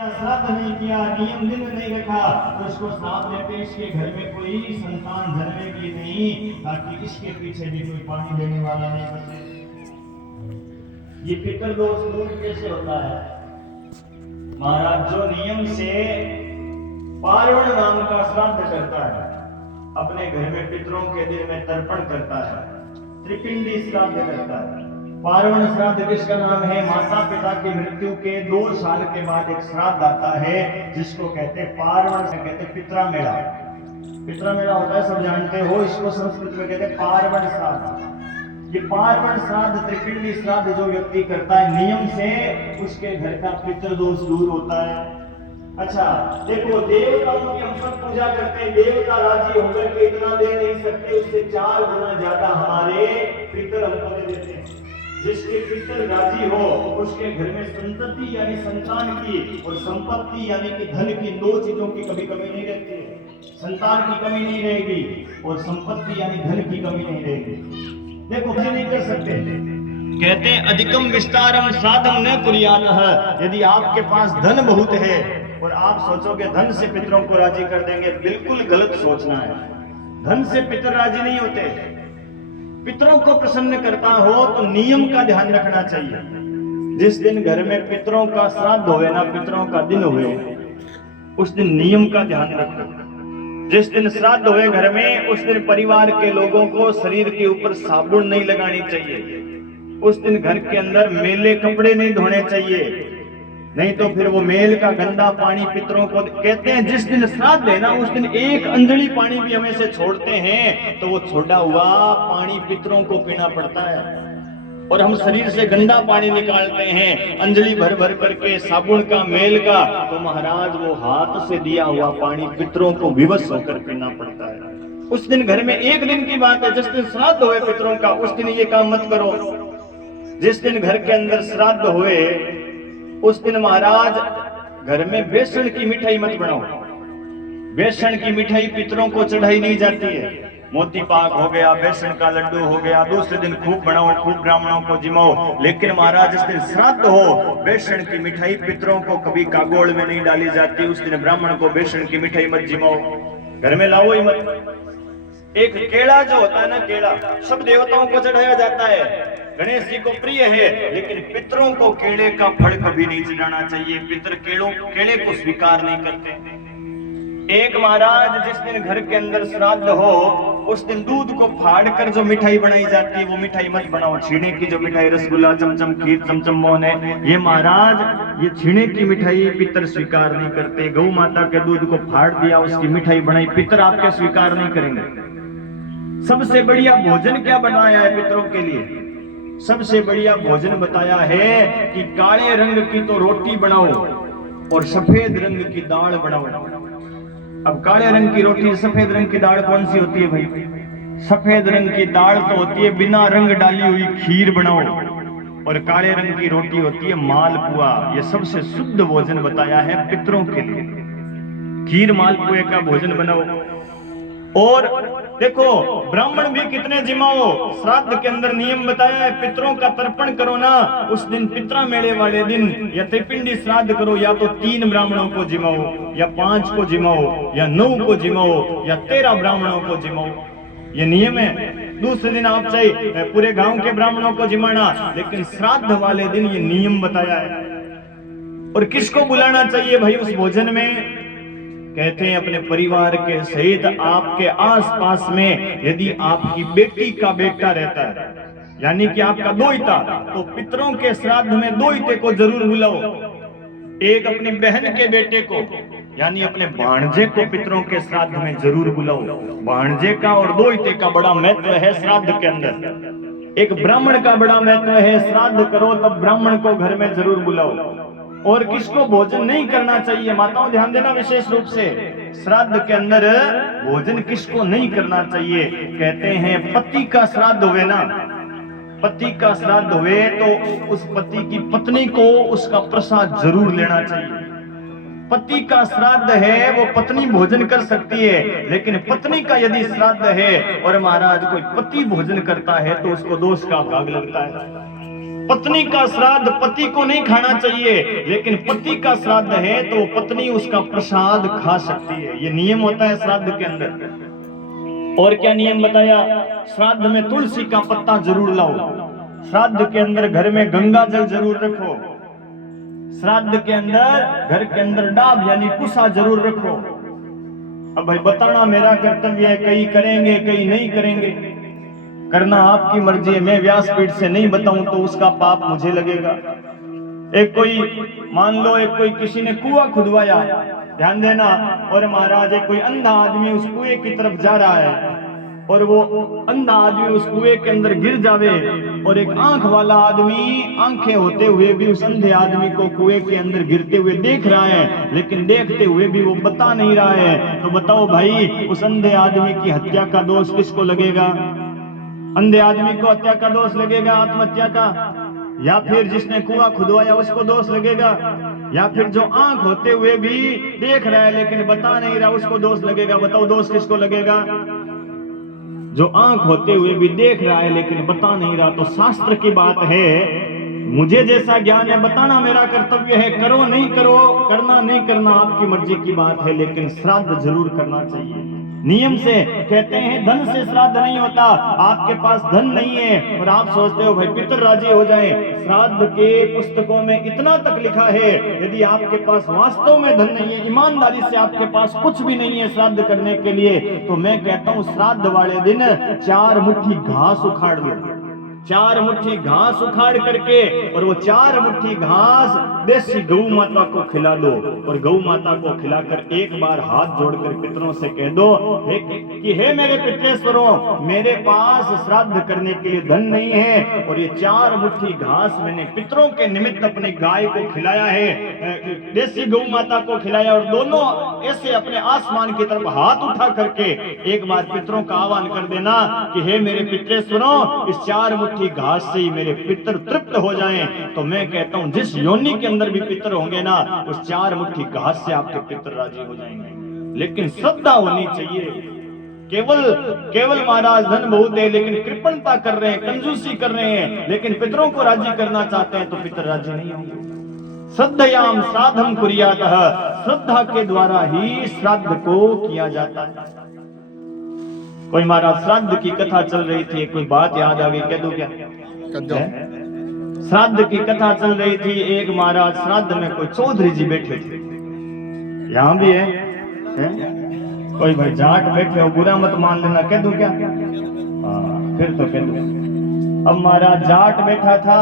श्राद्ध नहीं किया, नियम दिन नहीं रखा, तो इसको श्राप देते इसके घर में कोई संतान जन्मेगी नहीं, ताकि इसके पीछे भी कोई पानी देने वाला नहीं बचे। ये पितृदोष दूर कैसे होता है महाराज? जो नियम से पार्वण नाम का श्राद्ध करता है, अपने घर में पितरों के दिन में तर्पण करता है, त्रिपिंडी श्राद्ध करता है। पार्वण श्राद्ध किसका नाम है? माता पिता की मृत्यु के 2 साल के बाद एक श्राद्ध आता है जिसको कहते हैं पार्वण, से कहते हैं पितरा मेला। पितरा मेला होता है, सब जानते हो, इसको संस्कृत में कहते हैं पार्वण श्राद्ध। ये पार्वण श्राद्ध, त्रिपिंडी श्राद्ध जो व्यक्ति करता है नियम से, उसके घर का पितृदोष दूर होता है। अच्छा देखो, देवताओं की हम सब पूजा करते हैं, देवता राजी होकर के इतना दे नहीं सकते, उससे 4 गुना ज्यादा हमारे पितर हमको दे देते हैं। जिसके पितर राजी हो उसके घर में संतति यानी संतान की और संपत्ति यानी कि धन की 2 चीजों की कभी कमी नहीं रहती है। संतान की कमी नहीं रहेगी और संपत्ति यानी धन की कमी नहीं रहेगी। देखो कुछ नहीं कर सकते, कहते हैं अधिकम विस्तारम श्राद्धम न कुर्यातः। यदि आपके पास धन बहुत है और आप सोचोगे धन से पितरों को राजी कर देंगे, बिल्कुल गलत सोचना है। धन से पितर राजी नहीं होते। पितरों को प्रसन्न करता हो तो नियम का ध्यान रखना चाहिए। जिस दिन घर में पितरों का श्राद्ध होवे ना, पितरों का दिन होवे, उस दिन नियम का ध्यान रखो। जिस दिन श्राद्ध होवे घर में, उस दिन परिवार के लोगों को शरीर के ऊपर साबुन नहीं लगानी चाहिए। उस दिन घर के अंदर मैले कपड़े नहीं धोने चाहिए, नहीं तो फिर वो मेल का गंदा पानी पितरों को कहते हैं। जिस दिन श्राद्ध है ना, उस दिन 1 अंजलि पानी भी हमें से छोड़ते हैं तो वो छोड़ा हुआ पानी पितरों को पीना पड़ता है। और हम शरीर से गंदा पानी निकालते हैं अंजलि भर भर करके साबुन का, मेल का, तो महाराज वो हाथ से दिया हुआ पानी पितरों को विवश होकर पीना पड़ता है। उस दिन घर में 1 दिन की बात है, जिस दिन श्राद्ध हुए पितरों का, उस दिन ये काम मत करो। जिस दिन घर के अंदर श्राद्ध हुए उस दिन महाराज घर में बेसन की मिठाई मत बनाओ। बेसन की मिठाई पितरों को चढ़ाई नहीं जाती है। मोती पाक हो गया, बेसन का लड्डू हो गया, दूसरे दिन खूब बनाओ, खूब ब्राह्मणों को जिमाओ। लेकिन महाराज जिस दिन श्राद्ध हो, बेसन की मिठाई पितरों को कभी कागोड़ में नहीं डाली जाती। उस दिन ब्राह्मण को बेसन की मिठाई मत जिमाओ, घर में लाओ ही मत। एक केला जो होता है ना, केला सब देवताओं को चढ़ाया जाता है, गणेश जी को प्रिय है, लेकिन पितरों को केले का फल कभी नहीं चढ़ाना चाहिए। पितर केले को स्वीकार नहीं करते। एक महाराज जिस दिन घर के अंदर श्राद्ध हो, उस दिन दूध को फाड़ कर जो मिठाई बनाई जाती है वो मिठाई मत बनाओ। छीने की जो मिठाई, रसगुल्ला, चमचम, खीर, चमचम मोहन है, ये महाराज ये छीने की मिठाई पितर स्वीकार नहीं करते। गौ माता के दूध को फाड़ दिया, उसकी मिठाई बनाई, पितर आपके स्वीकार नहीं करेंगे। सबसे बढ़िया भोजन क्या बनाया है पितरों के लिए? सबसे बढ़िया भोजन बताया है कि काले रंग की तो रोटी बनाओ और सफेद रंग की दाल बनाओ। अब काले रंग की रोटी, सफेद रंग की दाल कौन सी होती है भाई? सफेद रंग की दाल तो होती है बिना रंग डाली हुई खीर बनाओ, और काले रंग की रोटी होती है मालपुआ। ये सबसे शुद्ध भोजन बताया है पितरों के लिए। खीर मालपुए का भोजन बनाओ। और देखो ब्राह्मण भी कितने जिमाओ। श्राद्ध के अंदर नियम बताया है, पितरों का तर्पण करो ना, उस दिन पितरा मेले वाले दिन या त्रिपिंडी श्राद्ध करो, या तो 3 ब्राह्मणों को जिमाओ, या 5 को जिमाओ, या 9 को जिमाओ, या 13 ब्राह्मणों को जिमाओ। ये नियम है। दूसरे दिन आप चाहे पूरे गांव के ब्राह्मणों को जिमाना, लेकिन श्राद्ध वाले दिन ये नियम बताया है। और किसको बुलाना चाहिए भाई उस भोजन में? कहते हैं अपने परिवार के सहित आपके आसपास में यदि आपकी बेटी का बेटा रहता है, यानी कि आपका दोहिता, तो पितरों के श्राद्ध में दोहिते को जरूर बुलाओ। एक अपनी बहन के बेटे को, यानी अपने भांजे को पितरों के श्राद्ध में जरूर बुलाओ। भांजे का और दोहिते का बड़ा महत्व है श्राद्ध के अंदर। एक ब्राह्मण का बड़ा महत्व है, श्राद्ध करो तब ब्राह्मण को घर में जरूर बुलाओ। और किसको भोजन नहीं करना चाहिए? माताओं ध्यान देना विशेष रूप से, श्राद्ध के अंदर भोजन किसको नहीं करना चाहिए? कहते हैं पति का श्राद्ध हुए ना, पति का श्राद्ध हुए तो उस पति की पत्नी को उसका प्रसाद जरूर लेना चाहिए। पति का श्राद्ध है वो पत्नी भोजन कर सकती है, लेकिन पत्नी का यदि श्राद्ध है और महाराज कोई पति भोजन करता है तो उसको दोष का भाग लगता है। पत्नी का श्राद्ध पति को नहीं खाना चाहिए, लेकिन पति का श्राद्ध है तो पत्नी उसका प्रसाद खा सकती है। ये नियम होता है श्राद्ध के अंदर। और क्या नियम बताया? श्राद्ध में तुलसी का पत्ता जरूर लाओ, श्राद्ध के अंदर घर में गंगा जल जरूर रखो, श्राद्ध के अंदर घर के अंदर डाब यानी कुसा जरूर रखो। अब भाई बताना मेरा कर्तव्य है, कई करेंगे कई नहीं करेंगे, करना आपकी मर्जी है। मैं व्यासपीठ से नहीं बताऊं तो उसका पाप मुझे लगेगा। एक कोई मान लो एक कोई किसी ने कुआं खुदवाया, ध्यान देना, और महाराज एक कोई अंधा आदमी उस कुएं की तरफ जा रहा है और वो अंधा आदमी उस कुएं के अंदर गिर जावे और एक आंख वाला आदमी आंखें होते हुए भी उस अंधे आदमी को कुएं के अंदर गिरते हुए देख रहा है, लेकिन देखते हुए भी वो बता नहीं रहा है। तो बताओ भाई, उस अंधे आदमी की हत्या का दोष किसको लगेगा? अंधे आदमी को हत्या का दोष लगेगा, आत्महत्या का? या फिर जिसने कुआं खुदवाया उसको दोष लगेगा? या फिर जो आंख होते हुए भी देख रहा है लेकिन बता नहीं रहा उसको दोष लगेगा? बताओ दोष किसको लगेगा? जो आंख होते हुए भी देख रहा है लेकिन बता नहीं रहा। तो शास्त्र की बात है, मुझे जैसा ज्ञान है बताना मेरा कर्तव्य है, करो नहीं करो, करना नहीं करना आपकी मर्जी की बात है, लेकिन श्राद्ध जरूर करना चाहिए नियम से। कहते हैं धन से श्राद्ध नहीं होता। आपके पास धन नहीं है और आप सोचते हो भाई पितर राजी हो जाए, श्राद्ध के पुस्तकों में इतना तक लिखा है, यदि आपके पास वास्तव में धन नहीं है, ईमानदारी से आपके पास कुछ भी नहीं है श्राद्ध करने के लिए, तो मैं कहता हूं श्राद्ध वाले दिन 4 मुट्ठी घास उखाड़ लो, 4 मुट्ठी घास उखाड़ करके, और वो 4 मुट्ठी घास देसी गौ माता को खिला दो, और गौ माता को खिलाकर एक बार हाथ जोड़कर पितरों से कह दो कि हे मेरे पितरेश्वरों, मेरे पास श्राद्ध करने के लिए धन नहीं है, और ये 4 मुट्ठी घास मैंने पितरों के निमित्त अपनी गाय को खिलाया है, देसी गौ माता को खिलाया, और दोनों ऐसे अपने आसमान की तरफ हाथ उठा करके एक बार पितरों का आह्वान कर देना कि हे मेरे पितरेश्वरों, इस 4 मुट्ठी घास से ही मेरे पितर तृप्त हो जाएं। तो मैं कहता हूं जिस योनि के अंदर भी पितर होंगे ना, उस 4 मुट्ठी घास से आपके पितर राजी हो जाएंगे। लेकिन श्रद्धा होनी चाहिए। केवल महाराज धन बहुत है लेकिन कृपणता कर रहे हैं, कंजूसी कर रहे हैं, लेकिन पितरों को राजी करना चाहते हैं तो पितर राजी नहीं होंगे। श्रद्धयाम श्राद्धम कुर्यातः, श्रद्धा के द्वारा ही श्राद्ध को किया जाता है। कोई महाराज श्राद्ध की कथा चल रही थी, कोई बात याद आ गई, कह दो क्या? श्राद्ध की कथा चल रही थी, एक महाराज श्राद्ध में कोई चौधरी जी बैठे थे, यहां भी है? कोई भाई जाट बैठे हो, बुरा मत मान लेना, कह दो क्या? फिर तो कह दो। अब महाराज जाट बैठा था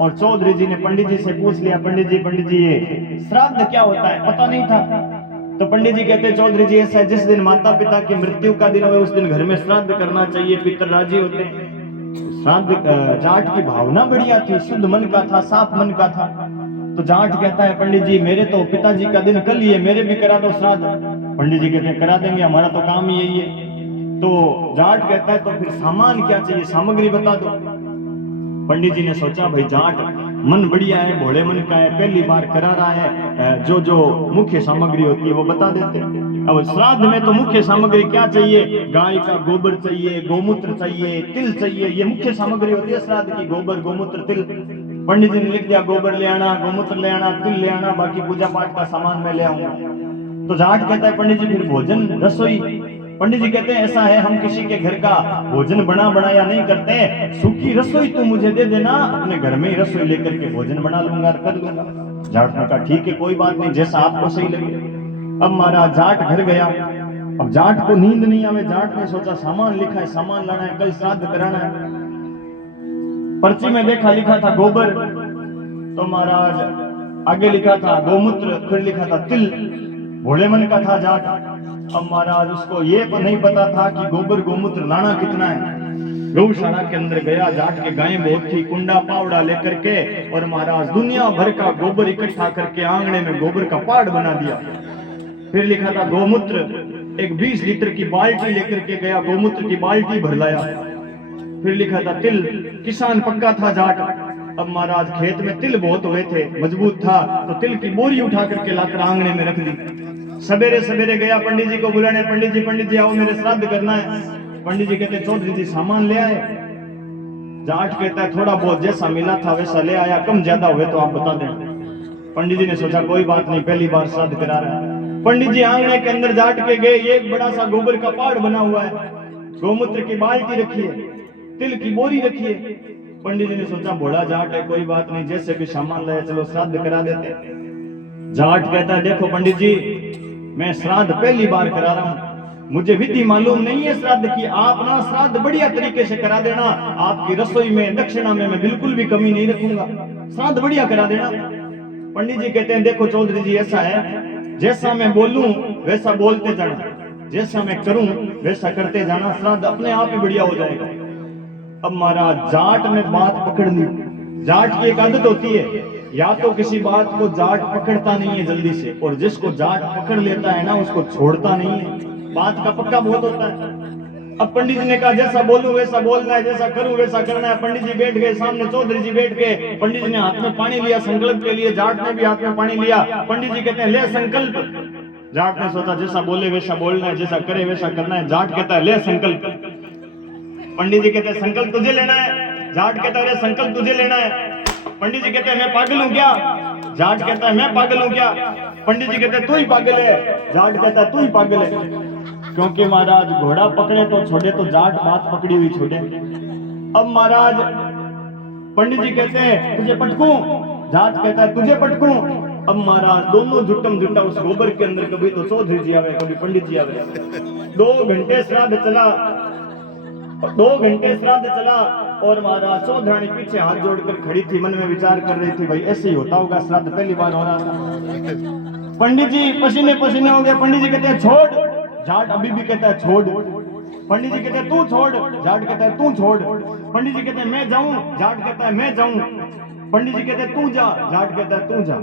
और चौधरी जी ने पंडित जी से पूछ लिया, पंडित जी ये श्राद्ध क्या होता है? पता नहीं था। तो पंडित जी कहते चौधरी जी ऐसा है, जिस दिन माता पिता की मृत्यु का दिन हो उस दिन घर में श्राद्ध करना चाहिए, पितर राजी होते हैं। श्राद्ध जाट की भावना बढ़िया थी, शुद्ध मन का था, साफ मन का था। तो जाट कहता है पंडित जी मेरे तो पिताजी का दिन कल ही है, मेरे भी करा दो श्राद्ध। पंडित जी कहते हैं करा देंगे, हमारा तो काम ही यही है। तो जाट कहता है तो फिर सामान क्या चाहिए, सामग्री बता दो। पंडित जी ने सोचा भाई जाट मन बढ़िया है, भोले मन का है, पहली बार करा रहा है, जो जो मुख्य सामग्री होती है वो बता देते हैं। अब श्राद्ध में तो मुख्य सामग्री क्या चाहिए? गाय का गोबर चाहिए, गोमूत्र चाहिए, तिल चाहिए, ये मुख्य सामग्री होती है श्राद्ध की, गोबर गोमूत्र तिल। पंडित जी ने लिख दिया गोबर ले आना, गोमूत्र ले आना, तिल ले आना, बाकी पूजा पाठ का सामान मैं ले आऊंगा। तो जाट कहता है पंडित जी फिर भोजन रसोई? पंडित जी कहते हैं ऐसा है, हम किसी के घर का भोजन बना बनाया नहीं करते, सूखी रसोई तू मुझे दे देना, अपने घर में ही रसोई लेकर के भोजन बना लूंगा, कर लूंगा। जाट ने कहा ठीक है कोई बात नहीं, जैसा आपको सही लगे। अब महाराज जाट घर गया। अब जाट को नींद नहीं आवे, जाट ने सोचा सामान लिखा है, सामान लाना है, कल श्राद्ध कराना है। पर्ची में देखा लिखा था गोबर, तो महाराज आगे लिखा था गोमूत्र, फिर लिखा था तिल। भोले मन का था जाट। अब महाराज उसको ये नहीं पता था कि गोबर गोमूत्र लाना कितना है। गौशाला के अंदर गया, जाट के गायें बहुत थी, कुंडा पावड़ा लेकर के, और महाराज दुनिया भर का गोबर इकट्ठा करके आंगने में गोबर का पहाड़ बना दिया। फिर लिखा था गोमूत्र, एक 20 लीटर की बाल्टी लेकर के गया, गोमूत्र की बाल्टी भर लाया। फिर लिखा था तिल, किसान पक्का था जाट। अब महाराज खेत में तिल बहुत हुए थे, मजबूत था, तो तिल की बोरी उठा करके लाकर आंगने में रख दी। सवेरे सवेरे गया पंडित जी को बुलाने, पंडित जी आओ मेरे श्राद्ध करना है। पंडित जी कहते चौधरी जी सामान ले आए। जाट कहता है थोड़ा बहुत जैसा मिला था वैसा ले आया, कम ज्यादा हुए तो आप बता दें। पंडित जी ने सोचा कोई बात नहीं, पहली बार श्राद्ध करा रहा है। पंडित जी आंगने के अंदर जाट के गए, एक बड़ा सा गोबर का पहाड़ बना हुआ है, गोमूत्र की बाल्टी रखी है, तिल की बोरी रखी है। पंडित जी ने सोचा भोला जाट है, कोई बात नहीं, जैसे भी सामान लाया चलो श्राद्ध करा देते। जाट कहता है देखो पंडित जी, मैं श्राद्ध पहली बार करा रहा हूं, मुझे विधि मालूम नहीं है श्राद्ध की, आप ना श्राद्ध बढ़िया तरीके से करा देना, आपकी रसोई में दक्षिणा में मैं बिल्कुल भी कमी नहीं रखूंगा, श्राद्ध बढ़िया करा देना। पंडित जी कहते हैं देखो चौधरी जी ऐसा है, जैसा मैं बोलूं वैसा बोलते जाना, जैसा मैं करूं वैसा करते जाना, श्राद्ध अपने आप ही बढ़िया हो जाएगा। अब महाराज जाट ने बात पकड़ ली। जाट की एक आदत होती है, या तो किसी बात को जाट पकड़ता नहीं है जल्दी से, और जिसको जाट पकड़ लेता है ना उसको छोड़ता नहीं है, बात का पक्का बहुत होता है। अब पंडित जी ने कहा जैसा बोलूं वैसा बोलना है, जैसा करूं वैसा करना है। पंडित जी बैठ गए सामने, चौधरी जी बैठ गए। पंडित जी ने हाथ में पानी लिया संकल्प के लिए, जाट ने भी हाथ में पानी लिया। पंडित जी कहते हैं ले संकल्प। जाट ने सोचा जैसा बोले वैसा बोलना है, जैसा करे वैसा करना है। जाट कहता है ले संकल्प। पंडित जी कहते हैं संकल्प तुझे लेना है। जाट कहता है संकल्प तुझे लेना है। पंडित जी कहते हैं मैं पागल हूं क्या? जाट कहता है मैं पागल हूं क्या? पंडित जी कहते हैं तू ही पागल है। जाट कहता है तू ही पागल है, क्योंकि महाराज घोड़ा पकड़े तो छोड़े, तो जाट बात पकड़ी हुई छोड़े। अब महाराज पंडित जी कहते हैं तुझे पटकूं, जाट कहता है तुझे पटकूं। अब महाराज दोनों जुटम जुटा उस गोबर के अंदर, कभी तो चौधरी जी आवे कभी पंडित जी आवे। 2 घंटे श्राद्ध चला, 2 घंटे श्राद्ध चला, और महाराज चौधरानी पीछे हाथ जोड़कर खड़ी थी, मन में विचार कर रही थी भाई ऐसे ही होता होगा, श्राद्ध पहली बार हो रहा था। पंडित जी पसीने पसीने हो गए। पंडित जी कहते हैं छोड़, जाट अभी भी कहता है छोड़। पंडित जी कहते हैं तू छोड़, जाट कहता है तू छोड़। पंडित जी कहते हैं मैं जाऊं, जाट कहता है मैं जाऊं। पंडित जी कहते हैं तू जा, जाट कहता है तू जा।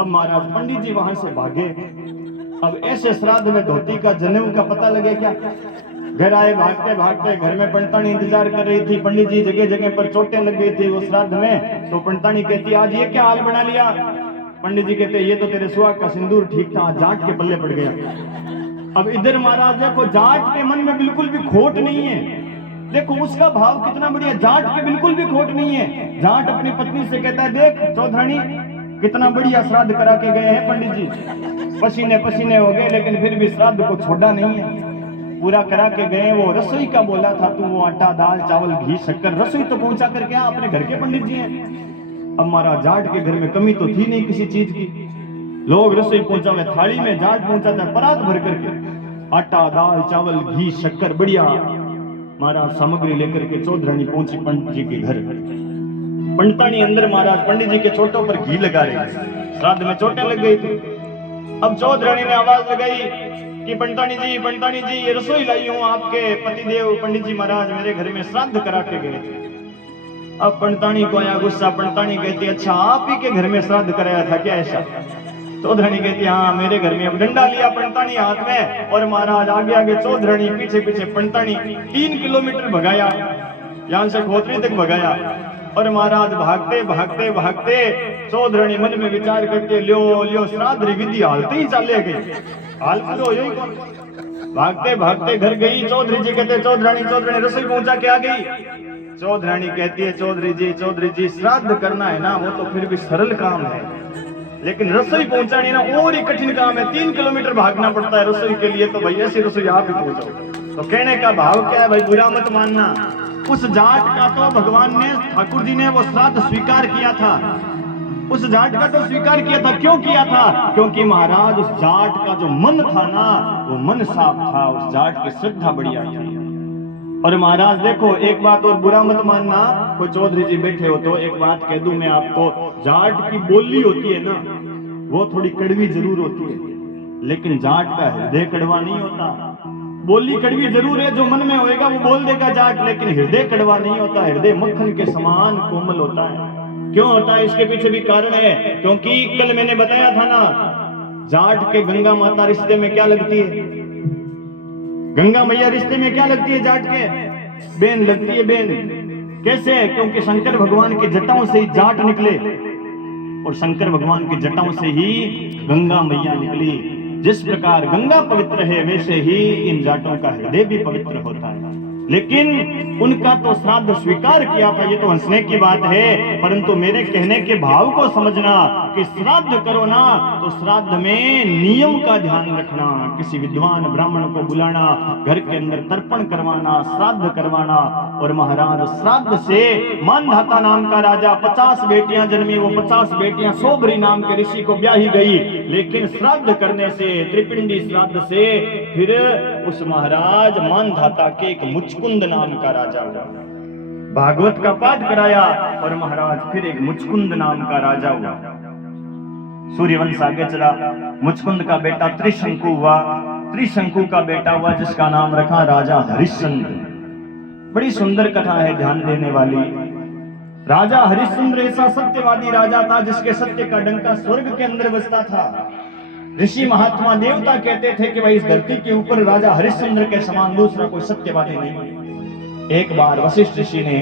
अब महाराज पंडित जी वहां से भागे। अब ऐसे श्राद्ध में धोती का जनेऊ का पता लगे क्या? घर आए भागते भागते, घर में पंडितानी इंतजार कर रही थी। पंडित जी जगह जगह पर चोटें लग गई थी वो श्राद्ध में, तो पंडितानी कहती आज ये क्या हाल बना लिया? पंडित जी कहते ये तो तेरे सुहाग का सिंदूर ठीक था, जाट के पल्ले पड़ गया। अब इधर महाराज देखो जाट के मन में बिल्कुल भी खोट नहीं है, देखो उसका भाव कितना बढ़िया, जाट के बिल्कुल भी खोट नहीं है। जाट अपनी पत्नी से कहता है देख चौधरानी कितना बढ़िया श्राद्ध करा के गए हैं पंडित जी, पसीने पसीने हो गए लेकिन फिर भी श्राद्ध को छोड़ा नहीं है, पूरा करा के गए। वो रसोई का बोला था तू, वो आटा दाल चावल घी शक्कर रसोई तो पहुंचा करके अपने घर के पंडित जी हैं। अब महाराज जाट के घर में कमी तो थी नहीं किसी चीज की, लोग रसोई पहुंचा हुए थाली में, जाट पहुंचा था परात भर करके, आटा दाल चावल घी शक्कर बढ़िया महाराज सामग्री लेकर के चौधरानी पहुंची पंडित जी के घर। पंडितानी अंदर महाराज पंडित जी के चोटों पर घी लगा रहे, श्राद्ध में चोटें लग गई थी। अब चौधरानी ने आवाज लगाई कि पंडितानी जी ये रसोई लाई हूं, आपके पतिदेव पंडित जी महाराज मेरे घर में श्राद्ध करा के गए। अब पंडितानी को आया गुस्सा। पंडितानी कहती अच्छा आप ही के घर में श्राद्ध कराया था क्या ऐसा? चौधरानी कहती हाँ मेरे घर में। अब डंडा लिया पंडितानी हाथ में, और महाराज आगे आगे चौधरानी पीछे पीछे पंडितानी 3 किलोमीटर भगाया, यहां से खोतरी तक भगाया। और महाराज भागते भागते भागते चौधरानी मन में विचार करके लियो श्राद्ध विधि हालते ही चले गई, हाल पूरा यही कौन। भागते भागते घर गई। चौधरी जी कहते चौधरानी रसोई पहुंचा के आ गई। चौधरानी कहती है चौधरी जी श्राद्ध करना है ना वो तो फिर भी सरल काम है, लेकिन रसोई पहुंचानी ना और ही कठिन काम है, 3 किलोमीटर भागना पड़ता है रसोई के लिए, तो भाई ऐसी रसोई आप ही पहुंचाओ। तो कहने का भाव क्या है भाई, बुरा मत मानना। उस जाट का तो भगवान ने ठाकुर जी ने वो श्राद्ध स्वीकार किया था, उस जाट का तो स्वीकार किया था। क्यों किया था? क्योंकि महाराज उस जाट का जो मन था ना वो मन साफ था, उस जाट की श्रद्धा बढ़िया थी। और महाराज देखो एक बात और बुरा मत मानना, कोई चौधरी जी बैठे हो तो एक बात कह दूं मैं आपको, जाट की बोली होती है ना वो थोड़ी कड़वी जरूर होती है, लेकिन जाट का हृदय कड़वा नहीं होता। बोली कड़वी जरूर है, जो मन में होएगा वो बोल देगा जाट, लेकिन हृदय कड़वा नहीं होता, हृदय मक्खन के समान कोमल होता है। क्यों होता है? इसके पीछे भी कारण है, क्योंकि कल मैंने बताया था ना जाट के गंगा माता रिश्ते में क्या लगती है, गंगा मैया रिश्ते में क्या लगती है जाट के? बेन लगती है, बेन। कैसे? क्योंकि शंकर भगवान की जटाओं से ही जाट निकले, और शंकर भगवान की जटाओं से ही गंगा मैया निकली। जिस प्रकार गंगा पवित्र है वैसे ही इन जाटों का हृदय भी पवित्र होता है। लेकिन उनका तो श्राद्ध स्वीकार किया था, ये तो हंसने की बात है, परंतु मेरे कहने के भाव को समझना कि श्राद्ध करो ना तो श्राद्ध में नियम का ध्यान रखना, किसी विद्वान ब्राह्मण को बुलाना, घर के अंदर तर्पण करवाना, श्राद्ध करवाना। और महाराज श्राद्ध से मानधाता नाम का राजा 50 बेटियां जन्मी, वो 50 बेटियां सोबरी नाम के ऋषि को ब्याही गई, लेकिन श्राद्ध करने से, त्रिपिंडी श्राद्ध से फिर उस महाराज मानधाता के एक मुचकुंद नाम का राजा हुआ, भागवत का पाठ कराया और महाराज फिर एक मुचकुंद नाम का राजा हुआ। सूर्यवंश आगे चला, मुचकुंद का बेटा त्रिशंकु हुआ, त्रिशंकु का बेटा हुआ जिसका नाम रखा राजा हरिश्चंद्र। बड़ी सुंदर कथा है, ध्यान देने वाली। राजा हरिश्चंद्र ऐसा सत्यवादी राजा था जिसके सत्य का डंका स्वर्ग के अंदर बजता था। ऋषि महात्मा देवता कहते थे कि भाई इस धरती के ऊपर राजा हरिश्चंद्र के समान दूसरा कोई सत्यवादी नहीं। एक बार वशिष्ठ ऋषि ने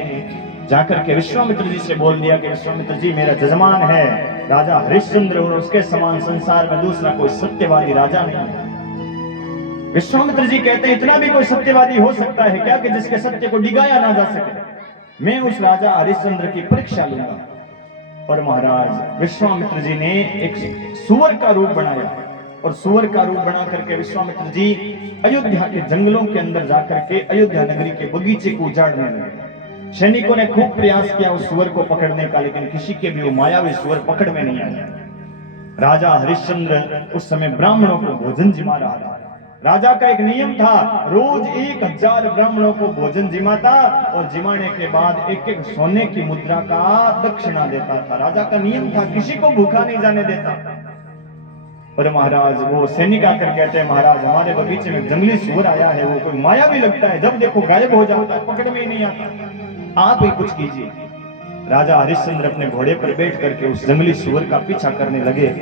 जाकर के विश्वामित्र जी से बोल दिया कि विश्वामित्र जी, मेरा जजमान है राजा हरिश्चंद्र और उसके समान संसार में दूसरा कोई सत्यवादी राजा नहीं। विश्वामित्र जी कहते हैं इतना भी कोई सत्यवादी हो सकता है क्या कि जिसके सत्य को डिगाया ना जा सके? मैं उस राजा हरिश्चंद्र की परीक्षा लूंगा। और महाराज विश्वामित्र जी ने एक सुअर का रूप बनाया और सुअर का रूप बना करके विश्वामित्र जी अयोध्या के जंगलों के अंदर जाकर के अयोध्या नगरी के बगीचे को उजाड़ने लगे। सैनिकों ने खूब प्रयास किया उस सुअर को पकड़ने का, लेकिन किसी के भी वो मायावी सुअर पकड़ में नहीं आया। राजा हरिश्चंद्र उस समय ब्राह्मणों को भोजन जिमा रहा था। राजा का एक नियम था, रोज 1000 ब्राह्मणों को भोजन जिमाता और जिमाने के बाद एक एक सोने की मुद्रा का दक्षिणा देता था। राजा का नियम था, किसी को भूखा नहीं जाने देता। और महाराज वो सैनिक आकर कहते हैं, महाराज हमारे बगीचे में जंगली सुअर आया है, वो कोई माया भी लगता है, जब देखो गायब हो जाता है, पकड़ में ही नहीं आता, आप ही कुछ कीजिए। राजा हरिश्चंद्र अपने घोड़े पर बैठ करके उस जंगली सुअर का पीछा करने लगे।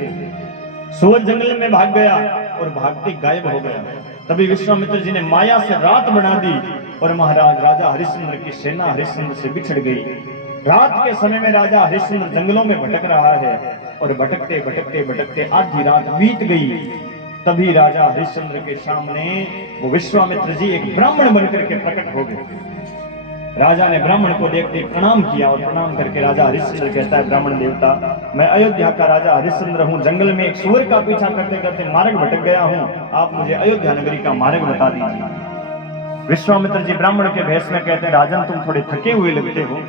सुअर जंगल में भाग गया और भागते गायब हो गया। तभी विश्वामित्र जी ने माया से रात बना दी और महाराज राजा हरिश्चंद्र की सेना हरिश्चंद्र से बिछड़ गई। रात के समय में राजा हरिश्चंद्र जंगलों में भटक रहा है और भटकते भटकते भटकते आधी रात बीत गई। तभी राजा हरिश्चंद्र के सामने वो विश्वामित्र जी एक ब्राह्मण बनकर के प्रकट हो गए। राजा ने ब्राह्मण को देखते प्रणाम किया और प्रणाम करके राजा हरिश्चंद्र कहता है, ब्राह्मण देवता, मैं अयोध्या का राजा हरिश्चंद्र हूँ, जंगल में एक सुअर का पीछा करते करते मार्ग भटक गया हूँ, आप मुझे अयोध्या नगरी का मार्ग बता दीजिए। विश्वामित्र जी ब्राह्मण के भेष में कहते हैं, राजन तुम थोड़े थके हुए लगते हो,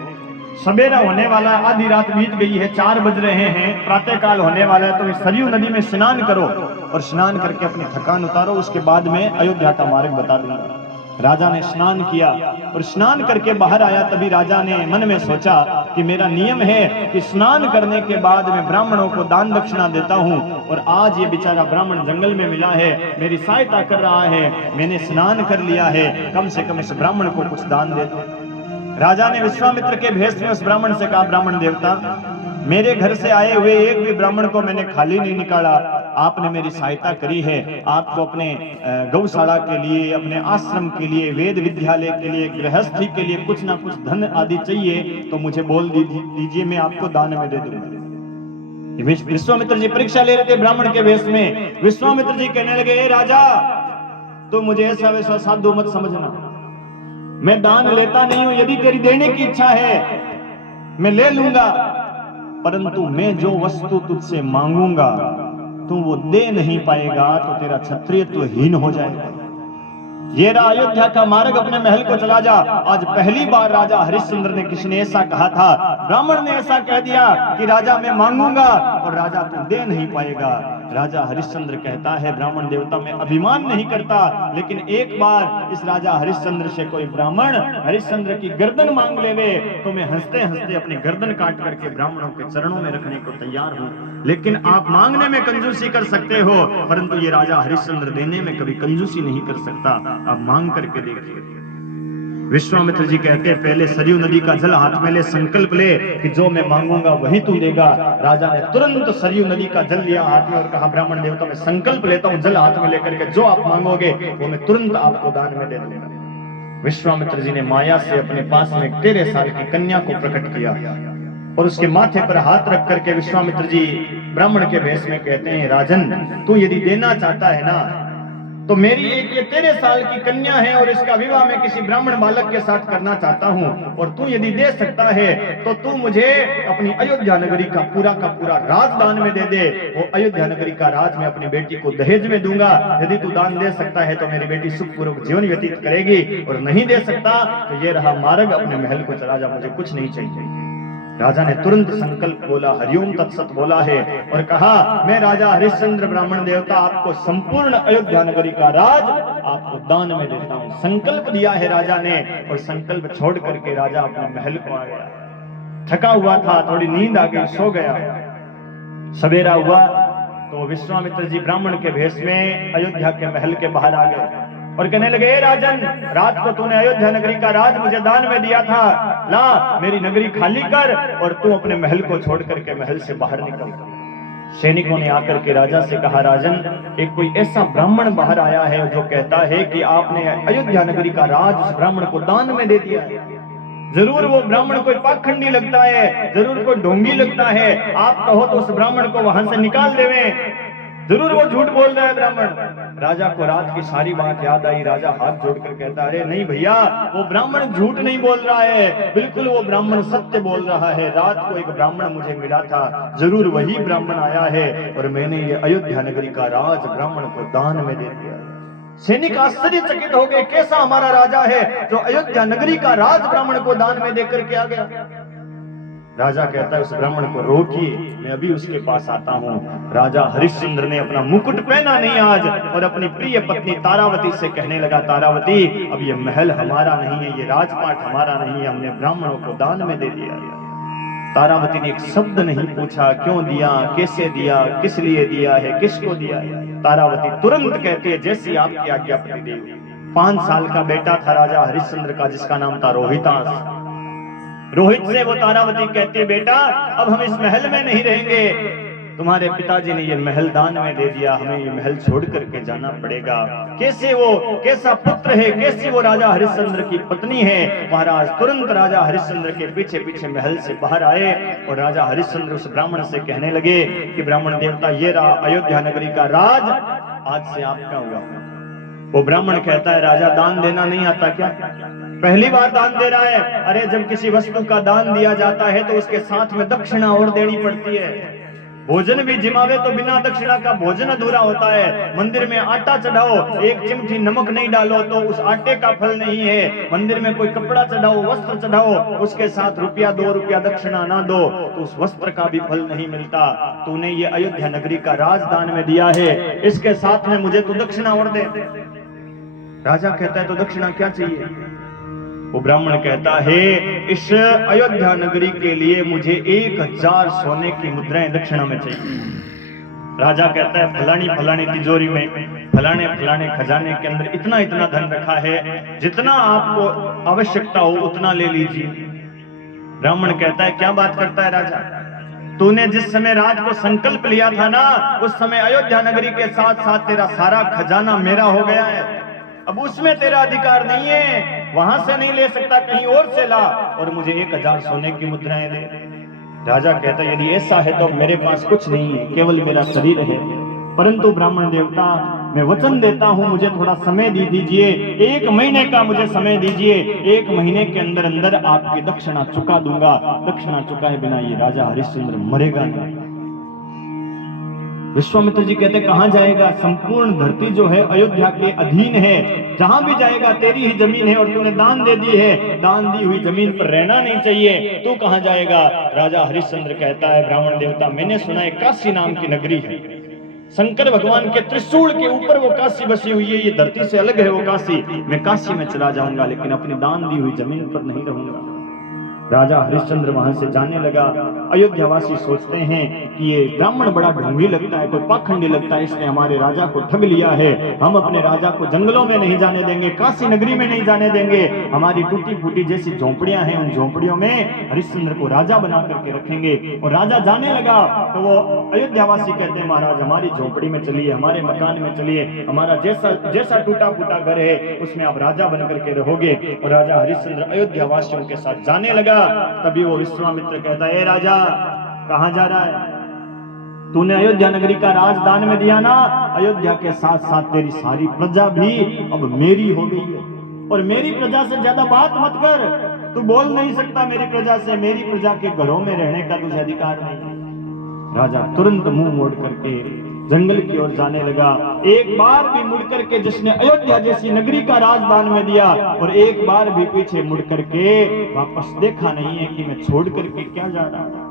सवेरा होने वाला, आधी रात बीत गई है, 4 बज रहे हैं, प्रातः काल होने वाला है, तो इस सरयू नदी में स्नान करो और स्नान करके अपनी थकान उतारो, उसके बाद में अयोध्या का मार्ग बता दूंगा। राजा ने स्नान किया और स्नान करके बाहर आया। तभी राजा ने मन में सोचा कि मेरा नियम है कि स्नान करने के बाद मैं ब्राह्मणों को दान दक्षिणा देता हूं, और आज ये बेचारा ब्राह्मण जंगल में मिला है, मेरी सहायता कर रहा है, मैंने स्नान कर लिया है, कम से कम इस ब्राह्मण को कुछ दान दे दो। राजा ने विश्वामित्र के भेष में उस ब्राह्मण से कहा, ब्राह्मण देवता, मेरे घर से आए हुए एक भी ब्राह्मण को मैंने खाली नहीं निकाला, आपने मेरी सहायता करी है, आपको अपने गौशाला के लिए, अपने आश्रम के लिए, वेद विद्यालय के लिए, गृहस्थी के लिए कुछ ना कुछ धन आदि चाहिए तो मुझे बोल दीजिए, मैं आपको दान में दे दूंगा। विश्वामित्र जी परीक्षा ले रहे थे ब्राह्मण के वेश में। विश्वामित्र जी कहने लगे, राजा तो मुझे ऐसा वैसा साधु मत समझना, मैं दान लेता नहीं हूं, यदि तेरी देने की इच्छा है मैं ले लूंगा, परंतु मैं जो वस्तु तुझसे मांगूंगा तू वो दे नहीं पाएगा तो तेरा क्षत्रियत्व हीन हो जाएगा। ये रहा अयोध्या का मार्ग, अपने महल को चला जा। आज पहली बार राजा हरिश्चंद्र ने किसी ने ऐसा कहा था, ब्राह्मण ने ऐसा कह दिया कि राजा मैं मांगूंगा और राजा तू दे नहीं पाएगा। राजा हरिश्चंद्र कहता है, ब्राह्मण देवता मैं अभिमान नहीं करता, लेकिन एक बार इस राजा हरिश्चंद्र से कोई ब्राह्मण हरिश्चंद्र की गर्दन मांग लेवे तो मैं हंसते हंसते अपनी गर्दन काट करके ब्राह्मणों के चरणों में रखने को तैयार हूं। लेकिन आप मांगने में कंजूसी कर सकते हो, परंतु ये राजा हरिश्चंद्र देने में कभी कंजूसी नहीं कर सकता, आप मांग करके देखिए। विश्वामित्र जी कहते हैं, पहले सरयू नदी का जल हाथ में ले, संकल्प ले कि जो मैं मांगूंगा वही तू देगा। राजा ने तुरंत सरयू नदी का जल लिया हाथ में और कहा, ब्राह्मण देवता मैं संकल्प लेता हूं, जल हाथ में लेकर के जो आप मांगोगे वो मैं तुरंत आपको दान में दे दूंगा। विश्वामित्र जी ने माया से अपने पास में 13 साल की कन्या को प्रकट किया और उसके माथे पर हाथ रख करके विश्वामित्र जी ब्राह्मण के भेष में कहते हैं, राजन तू यदि देना चाहता है ना तो मेरी एक ये 13 साल की कन्या है और इसका विवाह मैं किसी ब्राह्मण बालक के साथ करना चाहता हूँ, और तू यदि दे सकता है तो तू मुझे अपनी अयोध्या नगरी का पूरा राजदान में दे दे। वो अयोध्या नगरी का राज मैं अपनी बेटी को दहेज में दूंगा। यदि तू दान दे सकता है तो मेरी बेटी सुखपूर्वक जीवन व्यतीत करेगी, और नहीं दे सकता तो ये रहा मार्ग, अपने महल को चला जा, मुझे कुछ नहीं चाहिए। राजा ने तुरंत संकल्प बोला, हरिओम तत्सत बोला है, और कहा मैं राजा हरिश्चंद्र ब्राह्मण देवता आपको संपूर्ण अयोध्या नगरी का राज आपको दान में देता हूं। संकल्प दिया है राजा ने, और संकल्प छोड़ करके राजा अपने महल को आ गया। थका हुआ था, थोड़ी नींद आ गई, सो गया। सवेरा हुआ तो विश्वामित्र जी ब्राह्मण के भेष में अयोध्या के महल के बाहर आ गए और कहने लगे, राजन, रात को तूने अयोध्या नगरी का राज मुझे दान में दिया था, ला मेरी नगरी खाली कर और तू अपने महल को छोड़ करके महल से बाहर निकल। सैनिकों ने आकर के राजा से कहा, राजन, एक कोई ऐसा ब्राह्मण बाहर आया है जो कहता है कि आपने अयोध्या नगरी का राज उस ब्राह्मण को दान में दे दिया है। जरूर वो ब्राह्मण कोई पाखंडी लगता है, जरूर कोई ढोंगी लगता है, आप कहो तो उस ब्राह्मण को वहां से निकाल देवें। जरूर वो झूठ बोल रहा है ब्राह्मण। राजा को रात की सारी बात याद आई। राजा हाथ जोड़कर कहता, अरे नहीं भैया, वो ब्राह्मण झूठ नहीं बोल रहा है, बिल्कुल वो ब्राह्मण सत्य बोल रहा है। रात को एक ब्राह्मण मुझे मिला था, जरूर वही ब्राह्मण आया है और मैंने ये अयोध्या नगरी का राज ब्राह्मण को दान में दे दिया। सैनिक आश्चर्यचकित हो गए, कैसा हमारा राजा है जो अयोध्या नगरी का राज ब्राह्मण को दान में देकर के आ गया। राजा कहता है, उस ब्राह्मण को रोकिए, मैं अभी उसके पास आता हूँ। राजा हरिश्चंद्र ने अपना मुकुट पहना नहीं आज, और अपनी प्रिय पत्नी तारावती से कहने लगा, तारावती, अब ये महल हमारा नहीं है, ये राजपाट हमारा नहीं है, हमने ब्राह्मणों को दान में दे दिया। तारावती ने एक शब्द नहीं पूछा, क्यों दिया, कैसे दिया, किस लिए दिया है, किसको दिया है। तारावती तुरंत कहती है, जैसी आपकी आज्ञा पतिदेव। 5 साल का बेटा था राजा हरिश्चंद्र का, जिसका नाम था रोहितास। रोहित से वो तारावती कहती है, बेटा अब हम इस महल में नहीं रहेंगे, तुम्हारे पिताजी ने ये महल दान में दे दिया, हमें ये महल छोड़ करके जाना पड़ेगा। कैसे वो, कैसा पुत्र है, कैसी वो राजा हरिश्चंद्र की पत्नी है। महाराज तुरंत राजा हरिश्चंद्र के पीछे पीछे महल से बाहर आए और राजा हरिश्चंद्र उस ब्राह्मण से कहने लगे कि ब्राह्मण देवता, ये रहा अयोध्या नगरी का राज, आज से आपका हुआ। वो ब्राह्मण कहता है, राजा दान देना नहीं आता क्या? पहली बार दान दे रहा है। अरे जब किसी वस्तु का दान दिया जाता है तो उसके साथ में दक्षिणा और देनी पड़ती है। भोजन भी जिमावे तो बिना दक्षिणा का भोजन अधूरा होता है। मंदिर में आटा चढ़ाओ, एक चिमटी नमक नहीं डालो तो उस आटे का फल नहीं है। मंदिर में कोई कपड़ा चढ़ाओ, वस्त्र चढ़ाओ, उसके साथ रुपया 2 रुपया दक्षिणा ना दो तो उस वस्त्र का भी फल नहीं मिलता। तूने ये अयोध्या नगरी का राजदान में दिया है, इसके साथ में मुझे तो दक्षिणा और दे। राजा कहता है, तो दक्षिणा क्या चाहिए? वो ब्राह्मण कहता है, इस अयोध्या नगरी के लिए मुझे 1000 सोने की मुद्राएं दक्षिणा में चाहिए। राजा कहता है, फलानी फलानी तिजोरी में, फलाने फलाने खजाने के अंदर इतना इतना धन रखा है, जितना आपको आवश्यकता हो उतना ले लीजिए। ब्राह्मण कहता है, क्या बात करता है राजा, तूने जिस समय रात को संकल्प लिया था ना, उस समय अयोध्या नगरी के साथ साथ तेरा सारा खजाना मेरा हो गया है, अब उसमें तेरा अधिकार नहीं है, वहां से नहीं ले सकता, कहीं और से ला और मुझे 1000 सोने की मुद्राएं दे। राजा कहता है, यदि ऐसा है तो मेरे पास कुछ नहीं है, केवल मेरा शरीर है, परंतु ब्राह्मण देवता मैं वचन देता हूं, मुझे थोड़ा समय दे दीजिए, 1 महीने का मुझे समय दीजिए, 1 महीने के अंदर अंदर आपकी दक्षिणा चुका दूंगा। दक्षिणा चुकाए बिना ये राजा हरिश्चंद्र मरेगा नहीं। विश्वामित्र जी कहते, कहां जाएगा? संपूर्ण धरती जो है अयोध्या के अधीन है, जहां भी जाएगा तेरी ही जमीन है और तूने दान दे दी है, दान दी हुई जमीन पर रहना नहीं चाहिए, तू कहां जाएगा? राजा हरिश्चंद्र कहता है, ब्राह्मण देवता मैंने सुना है काशी नाम की नगरी है, शंकर भगवान के त्रिशूल के ऊपर वो काशी बसी हुई है, ये धरती से अलग है वो काशी, मैं काशी में चला जाऊंगा लेकिन अपनी दान दी हुई जमीन पर नहीं रहूंगा। राजा हरिश्चंद्र वहां से जाने लगा। अयोध्यावासी सोचते हैं कि ये ब्राह्मण बड़ा ढोंगी लगता है, कोई पाखंडी लगता है, इसने हमारे राजा को ठग लिया है, हम अपने राजा को जंगलों में नहीं जाने देंगे, काशी नगरी में नहीं जाने देंगे, हमारी टूटी फूटी जैसी झोंपड़ियां हैं, उन झोंपड़ियों में हरिश्चंद्र को राजा बना करके रखेंगे। और राजा जाने लगा तो वो अयोध्यावासी कहते हैं, महाराज हमारी झोंपड़ी में चलिए, हमारे मकान में चलिए, हमारा जैसा टूटा फूटा घर है उसमें आप राजा बन करके रहोगे। और राजा हरिश्चंद्र अयोध्यावासियों के साथ जाने लगा। तभी वो विश्वामित्र कहता है, राजा कहां जा रहा है? तूने अयोध्या नगरी का राजदान में दिया ना, अयोध्या के साथ साथ तेरी सारी प्रजा भी अब मेरी हो गई है। और मेरी प्रजा से ज्यादा बात मत कर, तू बोल नहीं सकता मेरी प्रजा से, मेरी प्रजा के घरों में रहने का तुझे अधिकार नहीं। राजा तुरंत मुंह मोड़ करके जंगल की ओर जाने लगा। एक बार भी मुड़ करके जिसने अयोध्या जैसी नगरी का राजदान में दिया और एक बार भी पीछे मुड़ करके वापस देखा नहीं है कि मैं छोड़ करके क्या जा रहा हूं।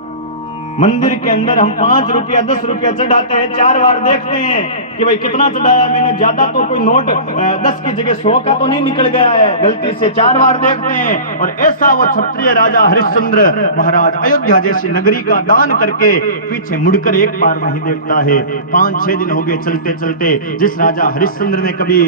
मंदिर के अंदर हम 5 रुपया 10 रुपया चढ़ाते हैं, 4 बार देखते हैं कि भाई कितना चढ़ाया मैंने, ज्यादा तो कोई नोट 10 की जगह 100 का तो नहीं निकल गया है, गलती से 4 बार देखते हैं। और ऐसा वो क्षत्रिय राजा हरिश्चंद्र महाराज अयोध्या जैसी नगरी का दान करके पीछे मुड़कर एक बार नहीं देखता है। 5-6 दिन हो गए चलते चलते। जिस राजा हरिश्चंद्र ने कभी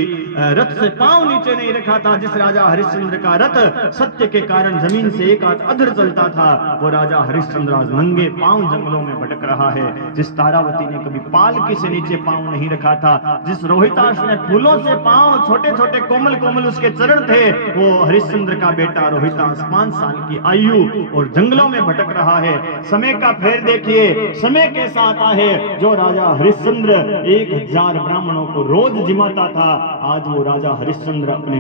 रथ से पांव नीचे नहीं रखा था, जिस राजा हरिश्चंद्र का रथ सत्य के कारण जमीन से एक हाथ अधर चलता था, वो राजा हरिश्चंद्र आज नंगे पांव जंगलों में भटक रहा है। जिस तारावती ने कभी पालकी से नीचे पांव नहीं रखा था, जिस रोहिताश ने फूलों से पांव, छोटे छोटे कोमल कोमल उसके चरण थे, वो हरिश्चंद्र का बेटा रोहिताश 5 साल की आयु और जंगलों में भटक रहा है। समय का फेर देखिए, समय के साथ है। जो राजा हरिश्चंद्र 1000 ब्राह्मणों को रोज जिमाता था, आज वो राजा हरिश्चंद्र अपने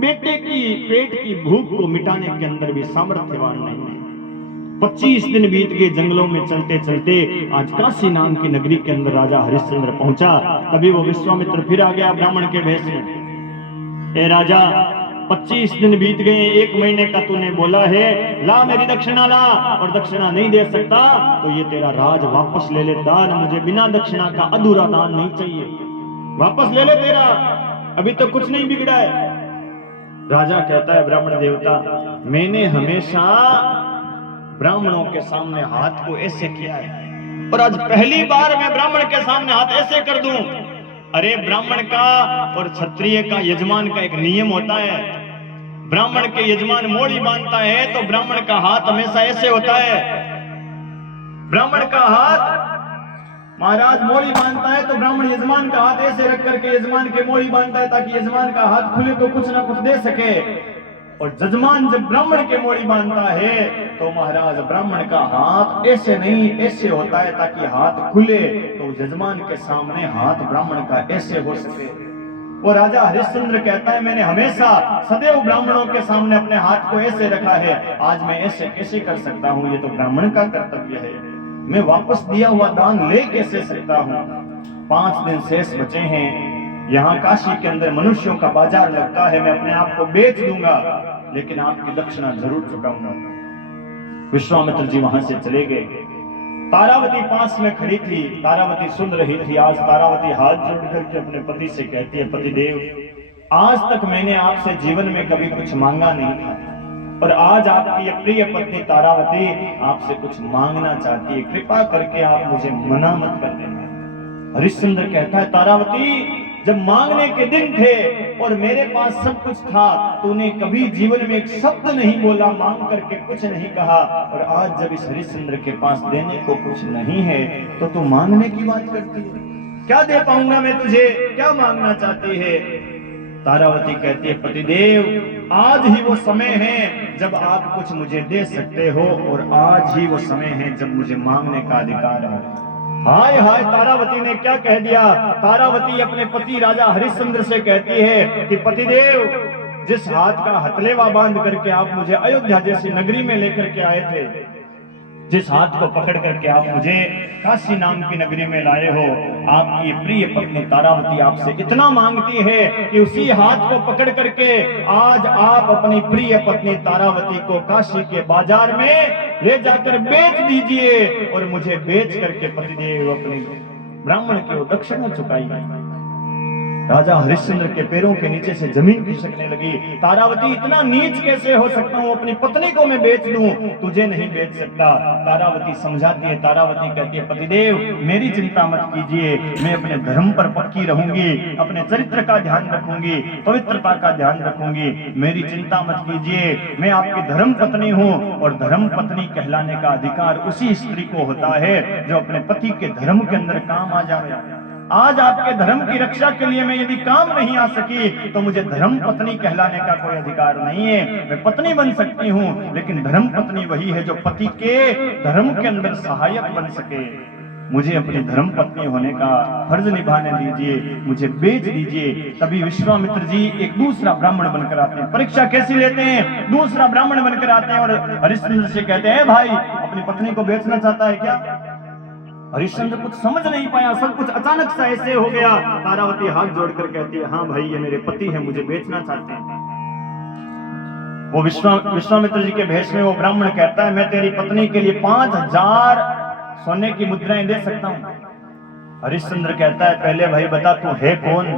बेटे की पेट की भूख को मिटाने के अंदर भी सामर्थ्यवान नहीं है। 25 दिन बीत गए जंगलों में चलते चलते। आज काशी नाम की नगरी के अंदर राजा हरिश्चंद्र पहुंचा। तभी वो विश्वामित्र फिर आ गया ब्राह्मण के भेष में। ए राजा, 25 दिन बीत गए, 1 महीने का तूने बोला है, ला मेरी दक्षिणा ला, और दक्षिणा नहीं दे सकता तो ये तेरा राज वापस ले ले। दान मुझे बिना दक्षिणा का अधूरा दान नहीं चाहिए, वापस ले ले तेरा, अभी तो कुछ नहीं बिगड़ा है। राजा कहता है, ब्राह्मण देवता, मैंने हमेशा ब्राह्मणों के सामने हाथ को ऐसे किया है और आज पहली बार मैं ब्राह्मण के सामने हाथ ऐसे कर दूं। अरे ब्राह्मण का और क्षत्रिय का, यजमान का एक नियम होता है। ब्राह्मण के यजमान मोड़ी बांधता है तो ब्राह्मण का हाथ हमेशा ऐसे होता है। ब्राह्मण का हाथ महाराज मोड़ी बांधता है तो ब्राह्मण यजमान का हाथ ऐसे रख करके यजमान के मोड़ी बांधता है ताकि यजमान का हाथ खुले तो कुछ ना कुछ दे सके। और जजमान जब ब्राह्मण के मोड़ी बांधता है तो महाराज ब्राह्मण का हाथ ऐसे नहीं ऐसे होता है ताकि हाथ खुले तो जजमान के सामने हाथ ब्राह्मण का ऐसे हो सके। वो राजा हरिश्चंद्र कहता है, मैंने हमेशा सदैव ब्राह्मणों के सामने अपने हाथ को ऐसे रखा है, आज मैं ऐसे कैसे कर सकता हूँ, ये तो ब्राह्मण का कर्तव्य है। मैं वापस दिया हुआ दान ले कैसे सकता हूँ। 5 दिन शेष बचे हैं। यहाँ काशी के अंदर मनुष्यों का बाजार लगता है, मैं अपने आप को बेच दूंगा लेकिन आपकी दक्षिणा जरूर चुकाऊंगा। विश्वामित्र जी वहां से चले गए। तारावती पास में खड़ी थी। तारावती सुन रही थी। आज तारावती हाथ जोड़ करके अपने पति से कहती है, पतिदेव, आज तक मैंने आपसे जीवन में कभी कुछ मांगा नहीं था और आज आपकी प्रिय पत्नी तारावती आपसे कुछ मांगना चाहती है, कृपा करके आप मुझे मना मत कर देना। हरिश्चंद्र कहता है, तारावती, जब मांगने के दिन थे और मेरे पास सब कुछ था, तूने कभी जीवन में एक शब्द नहीं बोला, मांग करके कुछ नहीं कहा, और आज जब इस हरिश्चंद्र के पास देने को कुछ नहीं है तो तू मांगने की बात करती है। क्या दे पाऊंगा मैं तुझे, क्या मांगना चाहती है। तारावती कहती है, पतिदेव, आज ही वो समय है जब आप कुछ मुझे दे सकते हो और आज ही वो समय है जब मुझे मांगने का अधिकार है। हाय हाय, तारावती ने क्या कह दिया। तारावती अपने पति राजा हरिश्चंद्र से कहती है कि पतिदेव, जिस हाथ का हथलेवा बांध करके आप मुझे अयोध्या जैसी नगरी में लेकर के आए थे, जिस हाथ को पकड़ करके आप मुझे काशी नाम की नगरी में लाए हो, आपकी प्रिय पत्नी तारावती आपसे इतना मांगती है कि उसी हाथ को पकड़ करके आज आप अपनी प्रिय पत्नी तारावती को काशी के बाजार में ले जाकर बेच दीजिए और मुझे बेच करके पतिदेव अपने ब्राह्मण की दक्षिणा चुकाइए। राजा हरिश्चंद्र के पैरों के नीचे से जमीन खिसकने लगी। तारावती, इतना नीच कैसे हो सकता हूँ, अपनी पत्नी को मैं बेच दूं, तुझे नहीं बेच सकता। तारावती समझाती है। तारावती कहती है, पतिदेव, मेरी चिंता मत कीजिए, मैं अपने धर्म पर पक्की रहूंगी, अपने चरित्र का ध्यान रखूंगी, पवित्रता का ध्यान रखूंगी, मेरी चिंता मत कीजिए। मैं आपकी धर्म पत्नी हूँ और धर्म पत्नी कहलाने का अधिकार उसी स्त्री को होता है जो अपने पति के धर्म के अंदर काम आ जाए। आज आपके धर्म की रक्षा के लिए मैं यदि काम नहीं आ सकी तो मुझे धर्म पत्नी कहलाने का कोई अधिकार नहीं है। मैं पत्नी बन सकती हूँ लेकिन धर्म पत्नी वही है जो पति के धर्म के अंदर सहायक बन सके। मुझे अपनी धर्म पत्नी होने का फर्ज निभाने दीजिए, मुझे बेच दीजिए। तभी विश्वामित्र जी एक दूसरा ब्राह्मण बनकर आते हैं। परीक्षा कैसी लेते हैं? दूसरा ब्राह्मण बनकर आते हैं और हरिश्चंद्र से कहते हैं, भाई अपनी पत्नी को बेचना चाहता है क्या? हरिश्चंद्र कुछ समझ नहीं पाया, सब कुछ अचानक सा ऐसे हो गया। तारावती हाथ जोड़कर कहती है, हाँ भाई ये मेरे पति है, मुझे बेचना चाहते हैं। वो विश्वामित्र जी के भेष में वो ब्राह्मण कहता है, मैं तेरी पत्नी के लिए 5000 सोने की मुद्राएं दे सकता हूं। हरिश्चंद्र कहता है, पहले भाई बता तू है कौन,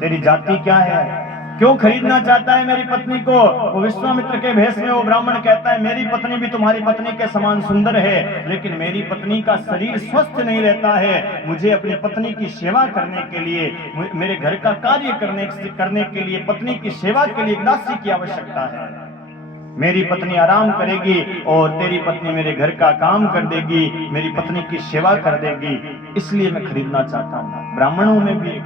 तेरी जाति क्या है, क्यों खरीदना चाहता है मेरी पत्नी को? वो विश्वामित्र के भेष में वो ब्राह्मण कहता है, मेरी पत्नी भी तुम्हारी पत्नी के समान सुंदर है, लेकिन मेरी पत्नी का शरीर स्वस्थ नहीं रहता है। मुझे अपनी पत्नी की सेवा करने के लिए, मेरे घर का कार्य करने के लिए, पत्नी की सेवा के लिए दासी की आवश्यकता है। मेरी पत्नी आराम करेगी और तेरी पत्नी मेरे घर का काम कर देगी, मेरी पत्नी की सेवा कर देगी, इसलिए मैं खरीदना चाहता हूं। ब्राह्मणों में भी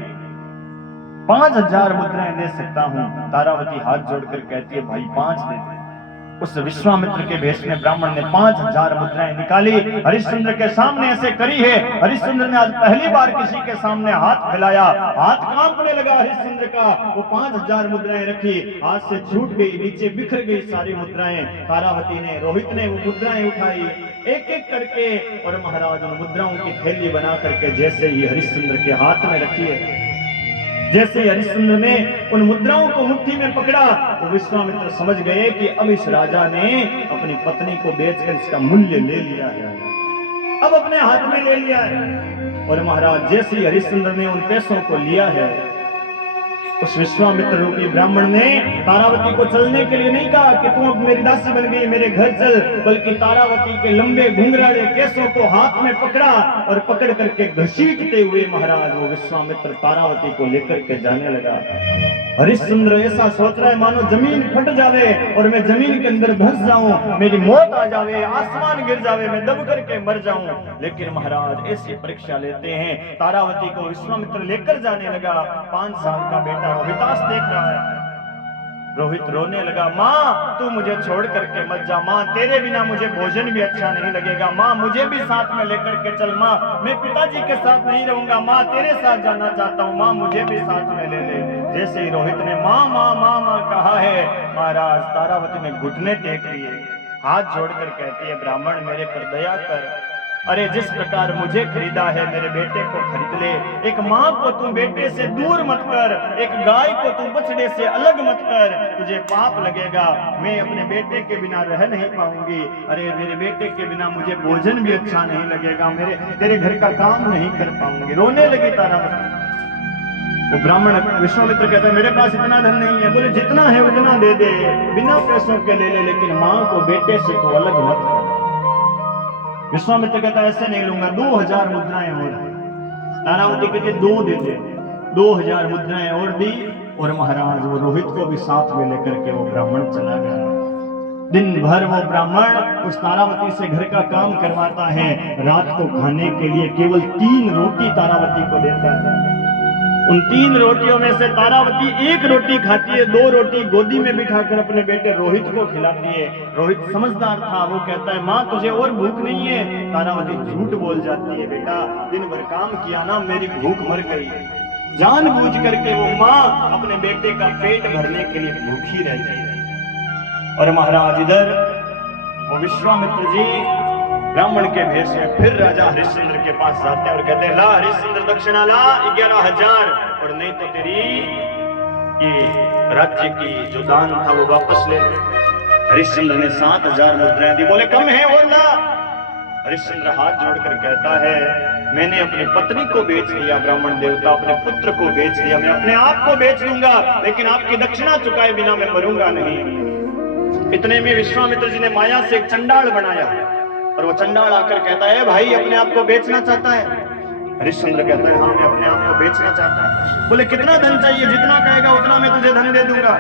5000 मुद्राएं दे सकता हूं। तारावती हाथ जोड़कर कहती है, भाई 5 दे दे। उस विश्वामित्र के भेष में ब्राह्मण ने 5000 मुद्राएं निकाली, हरिश्चंद्र के सामने ऐसे करी है। हरिश्चंद्र ने आज पहली बार किसी के सामने हाथ फैलाया, हाथ कांपने लगा हरिश्चंद्र का। वो 5000 मुद्राएं रखी, हाथ से छूट गई, नीचे बिखर गई सारी मुद्राएं। तारावती ने, रोहित ने वो मुद्राएं उठाई एक एक करके, और महाराज उन मुद्राओं की थैली बना करके जैसे ही हरिश्चंद्र के हाथ में रखी है, जैसे हरिश्चंद्र ने उन मुद्राओं को मुट्ठी में पकड़ा, वो विश्वामित्र समझ गए कि अब इस राजा ने अपनी पत्नी को बेचकर इसका मूल्य ले लिया है, अब अपने हाथ में ले लिया है। और महाराज जैसे ही हरिश्चंद्र ने उन पैसों को लिया है, उस विश्वामित्र रूपी ब्राह्मण ने तारावती को चलने के लिए नहीं कहा कि तुम अब मेरी दासी बन गई, मेरे घर चल, बल्कि तारावती के लंबे घुंघराले केसों को हाथ में पकड़ा और पकड़ करके घसीटते हुए महाराज वो विश्वामित्र तारावती को लेकर के जाने लगा। हरिश्चंद्र ऐसा सोच रहा है मानो जमीन फट जावे और मैं जमीन के अंदर धंस जाऊं, मेरी मौत आ जावे, आसमान गिर जावे, मैं दब करके मर जाऊं। लेकिन महाराज ऐसी परीक्षा लेते हैं, तारावती को विश्वामित्र लेकर जाने लगा। 5 साल का बेटा रोहितास देख रहा है। रोहित रोने लगा, माँ तू मुझे छोड़ करके मत जा, माँ तेरे बिना मुझे भोजन भी अच्छा नहीं लगेगा, माँ मुझे भी साथ में लेकर के चल, माँ मैं पिताजी के साथ नहीं रहूंगा, माँ तेरे साथ जाना चाहता हूँ, माँ मुझे भी साथ में ले ले। जैसे ही रोहित ने माँ माँ माँ माँ कहा है, महाराज तारावती ने घुटने टेक लिए, हाथ जोड़कर कहती है, ब्राह्मण मेरे पर दया कर, अरे जिस प्रकार मुझे खरीदा है मेरे बेटे को खरीद ले। एक माँ को तू बेटे से दूर मत कर, एक गाय को तू बछड़े से अलग मत कर, तुझे पाप लगेगा, मैं अपने बेटे के बिना रह नहीं पाऊंगी, अरे मेरे बेटे के बिना मुझे भोजन भी अच्छा नहीं लगेगा, मेरे तेरे घर का काम नहीं कर पाऊंगी। रोने लगी तारावती। वो ब्राह्मण विश्वामित्र कहता है, मेरे पास इतना धन नहीं है। बोले जितना है उतना दे दे, बिना पैसों के ले ले, लेकिन माँ को बेटे से तो अलग मत कर। विश्वामित्र कहता है, ऐसे नहीं लूंगा, 2000 मुद्राएं और। तारावती कहते 2 दे दे, 2000 मुद्राएं और दी, और महाराज वो रोहित को भी साथ में लेकर के वो ब्राह्मण चला गया। दिन भर वो ब्राह्मण उस तारावती से घर का काम करवाता है। रात को खाने के लिए केवल 3 रोटी तारावती को देता है। उन 3 रोटियों में से तारावती 1 रोटी खाती है, 2 रोटी गोदी में बिठाकर अपने बेटे रोहित को खिलाती है। रोहित समझदार था, वो कहता है, माँ तुझे और भूख नहीं है? तारावती झूठ बोल जाती है, बेटा दिन भर काम किया ना, मेरी भूख मर गई। जानबूझ करके वो माँ अपने बेटे का पेट भरने के लिए भूखी रहती है। और महाराज इधर वो विश्वामित्र जी ब्राह्मण के भेष में फिर राजा हरिश्चंद्र के पास जाते हैं और कहते हैं, ला हरिश्चंद्र दक्षिणा ला 11,000, और नहीं तो तेरी ये राज्य की जो दान था वो वापस ले। हरिश्चंद्र ने 7,000 मुद्राएं दी। बोले कम है और ला। हरिश्चंद्र हाथ जोड़कर कहता है, मैंने अपनी पत्नी को बेच लिया ब्राह्मण देवता, अपने पुत्र को बेच लिया, मैं अपने आप को बेच लूंगा, लेकिन आपकी दक्षिणा चुकाए बिना मैं मरूंगा नहीं। इतने में विश्वामित्र जी ने माया से एक चंडाल बनाया, और वो चंडाल आकर कहता है, भाई अपने आप को बेचना चाहता है? हरिश्चंद्र कहता है, हाँ मैं अपने आप को बेचना चाहता हूँ। बोले कितना धन चाहिए? जितना कहेगा उतना मैं तुझे धन दे दूंगा।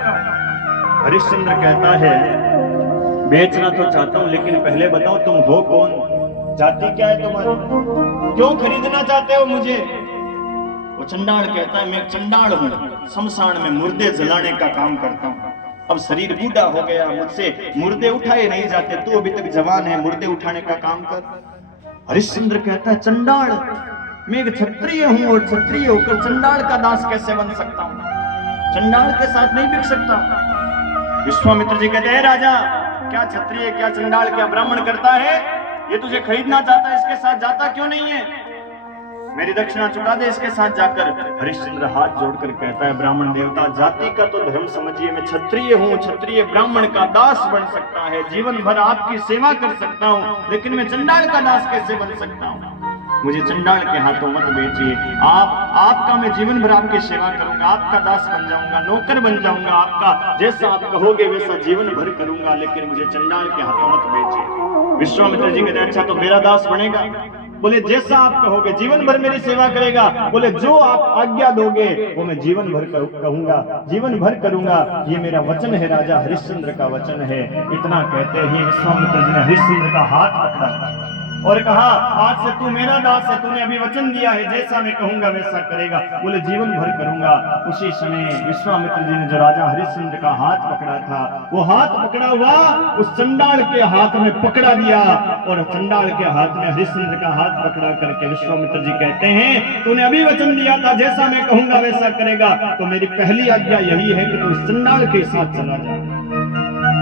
हरिश्चंद्र कहता है, बेचना तो चाहता हूँ, लेकिन पहले बताओ तुम हो कौन, जाति क्या है तुम्हारी, क्यों खरीदना चाहते हो मुझे? वो चंडाल कहता है, मैं चंडाल हूँ, शमशान में मुर्दे जलाने का काम करता हूँ, अब शरीर बूढ़ा हो गया, मुझसे मुर्दे उठाए नहीं जाते, तू अभी तक जवान है, मुर्दे उठाने का काम कर। हरिश्चंद्र कहता है चंडाल, मैं एक क्षत्रिय हूं और क्षत्रिय होकर चंडाल का दास कैसे बन सकता हूं, चंडाल के साथ नहीं बिक सकता। विश्वामित्र जी कहते हैं राजा, क्या क्षत्रिय क्या चंडाल क्या ब्राह्मण करता है, ये तुझे खरीदना चाहता है, इसके साथ जाता क्यों नहीं है, मेरी दक्षिणा चुका दे इसके साथ जाकर। हरिश्चंद्र हाथ जोड़कर कहता है ब्राह्मण देवता, जाति का तो धर्म समझिए, मैं क्षत्रिय हूँ, क्षत्रिय ब्राह्मण का दास बन सकता है, जीवन भर आपकी सेवा कर सकता हूँ, लेकिन मैं चंडाल का दास कैसे बन सकता हूँ, मुझे चंडाल के हाथों मत बेचिए। आपका मैं जीवन भर आपकी सेवा करूंगा, आपका दास बन जाऊंगा, नौकर बन जाऊंगा, आपका जैसा आप कहोगे वैसा जीवन भर करूंगा, लेकिन मुझे चंडाल के हाथों मत बेचिए। विश्वामित्र जी कहते हैं अच्छा तो मेरा दास बनेगा, बोले जैसा आप कहोगे, जीवन भर मेरी सेवा करेगा, बोले जो आप आज्ञा दोगे वो मैं जीवन भर कहूंगा, जीवन भर करूंगा, ये मेरा वचन है राजा हरिश्चंद्र का वचन है। इतना कहते ही विश्वामित्र जी ने हरिश्चंद्र का हाथ पकड़ा और कहा आज से तू मेरा दास है, तूने अभी वचन दिया है, जैसा मैं कहूंगा वैसा करेगा, बोले जीवन भर करूंगा। उसी समय विश्वामित्र जी ने जो राजा हरिश्चंद्र का हाथ पकड़ा था, वो हाथ पकड़ा हुआ उस चंडाल के हाथ में पकड़ा दिया, और चंडाल के हाथ में हरिश्चंद्र का हाथ पकड़ा करके विश्वामित्र जी कहते हैं तूने अभी वचन दिया था जैसा मैं कहूंगा वैसा करेगा, तो मेरी पहली आज्ञा यही है कि तू इस चंडाल के साथ चला जा।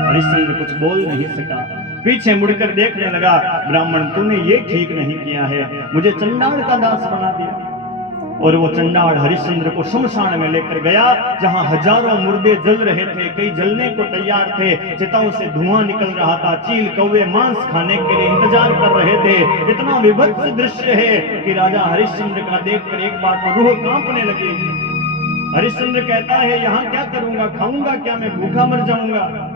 हरिश्चंद्र कुछ बोल नहीं सका, पीछे मुड़कर देखने लगा, ब्राह्मण तूने ये ठीक नहीं किया है, मुझे चंडाल का दास बना दिया। और वो चंडाल हरिश्चंद्र को शमशान में लेकर गया, जहां हजारों मुर्दे जल रहे थे, कई जलने को तैयार थे, चिताओं से धुआं निकल रहा था, चील कौवे मांस खाने के लिए इंतजार कर रहे थे। इतना विभत्स दृश्य है कि राजा हरिश्चंद्र का देखकर एक बार तो रूह कांपने लगी। हरिश्चंद्र कहता है यहाँ क्या करूंगा, खाऊंगा क्या, मैं भूखा मर जाऊंगा।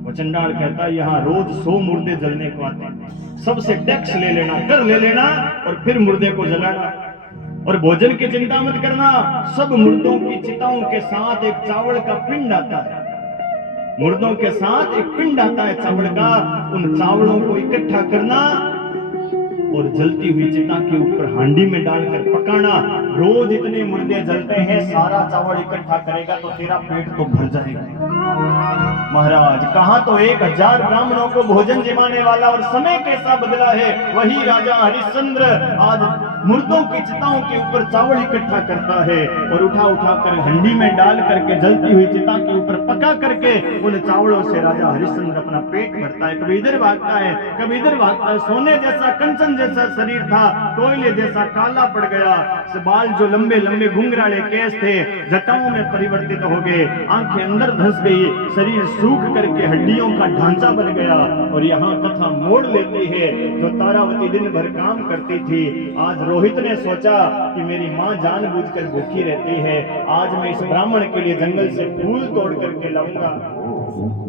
वो चंडाल कहता है यहाँ रोज 100 मुर्दे जलने को आते हैं, सबसे टैक्स ले लेना, कर ले लेना और फिर मुर्दे को जलाना, और भोजन की चिंता मत करना, सब मुर्दों की चिताओं के साथ एक चावल का पिंड आता है, मुर्दों के साथ एक पिंड आता है चावल का, उन चावलों को इकट्ठा करना और जलती हुई चिता के ऊपर हांडी में डालकर पकाना। रोज इतने मुर्दे जलते हैं, सारा चावल इकट्ठा करेगा तो तेरा पेट तो भर जाएगा। महाराज कहा तो 1000 ब्राह्मणों को भोजन जमाने वाला, और समय कैसा बदला है, वही राजा हरिश्चंद्र आज मुर्दों की चिताओं के ऊपर चावल इकट्ठा करता है और उठा उठा कर हंडी में डाल करके जलती हुई चिता के ऊपर पका करके उन चावलों से राजा हरिश्चंद्र अपना पेट भरता है। कभी इधर भागता है, कभी इधर भागता है। सोने जैसा कंचन जैसा शरीर था, कोयले जैसा काला पड़ गया, बाल जो लंबे लंबे घुंघराले केस थे जटाओं में परिवर्तित हो गए, आंखें अंदर धंस गई, शरीर सूख करके हड्डियों का ढांचा बन गया। और यहाँ कथा मोड़ लेती है, जो तारावती दिन भर काम करती थी, आज रोहित ने सोचा कि मेरी माँ जानबूझकर भूखी रहती है, आज मैं इस ब्राह्मण के लिए जंगल से फूल तोड़ करके लाऊंगा,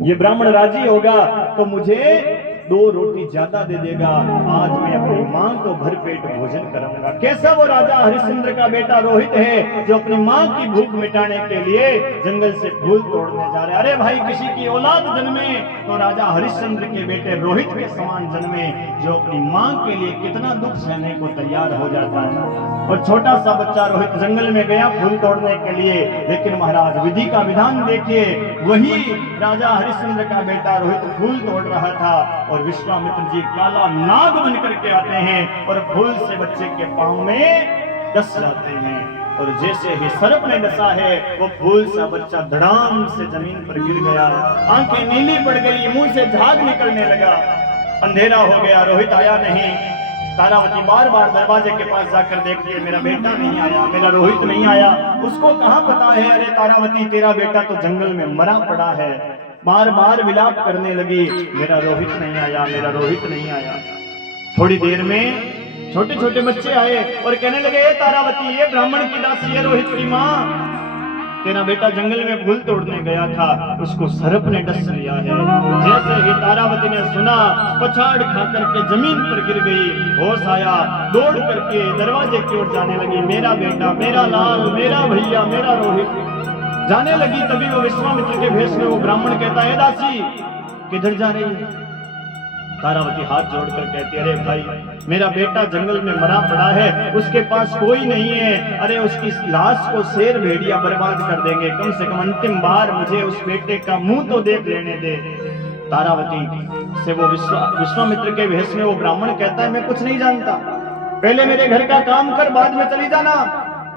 ये ब्राह्मण राजी होगा तो मुझे 2 रोटी ज्यादा दे देगा, आज मैं अपनी माँ को भरपेट भोजन कराऊंगा। कैसा वो राजा हरिश्चंद्र का बेटा रोहित है जो अपनी माँ की भूख मिटाने के लिए जंगल से फूल तोड़ने जा रहे। अरे भाई, किसी की औलाद जन्मे तो राजा हरिश्चंद्र के बेटे रोहित के समान जन्मे, जो अपनी माँ के लिए कितना दुख सहने को तैयार हो जाता है। और छोटा सा बच्चा रोहित जंगल में गया फूल तोड़ने के लिए, लेकिन महाराज विधि का विधान देखिए, वही राजा हरिश्चंद्र का बेटा रोहित फूल तोड़ रहा था और विश्वामित्र जी काला नाग बन करके आते हैं और फूल से बच्चे के पांव में डस जाते हैं, और जैसे ही सर्प ने डसा है वो फूल सा बच्चा धड़ाम से जमीन पर गिर गया, आंखें नीली पड़ गई, मुंह से झाग निकलने लगा, अंधेरा हो गया, रोहित आया नहीं। तारावती बार बार दरवाजे के पास जाकर देखती है, मेरा बेटा नहीं आया, मेरा रोहित नहीं आया। उसको कहाँ पता है, अरे तारावती तेरा बेटा तो जंगल में मरा पड़ा है। बार बार विलाप करने लगी, मेरा रोहित नहीं आया, मेरा रोहित नहीं आया। थोड़ी देर में छोटे छोटे बच्चे आए और कहने लगे, तारावती ये ब्राह्मण की दासी है रोहित की माँ, तेरा बेटा जंगल में फूल तोड़ने गया था, उसको सर्प ने डस लिया है। जैसे ही तारावती ने सुना, पछाड़ खा करके जमीन पर गिर गई, होश आया, दौड़ करके दरवाजे की ओर जाने लगी, मेरा बेटा, मेरा लाल, मेरा भैया, मेरा रोहित जाने लगी। तभी वो विश्वामित्र के भेष में वो ब्राह्मण कहता है, दासी किधर जा रही है? तारावती हाथ जोड़कर कहती है, अरे भाई, मेरा बेटा जंगल में मरा पड़ा है, उसके पास कोई नहीं है, अरे उसकी लाश को शेर भेड़िया बर्बाद कर देंगे, कम से कम अंतिम बार मुझे उस बेटे का मुंह तो देख लेने दे। तारावती से वो विश्वामित्र के भेष में वो ब्राह्मण कहता है मैं कुछ नहीं जानता, पहले मेरे घर का काम कर, बाद में चली जाना,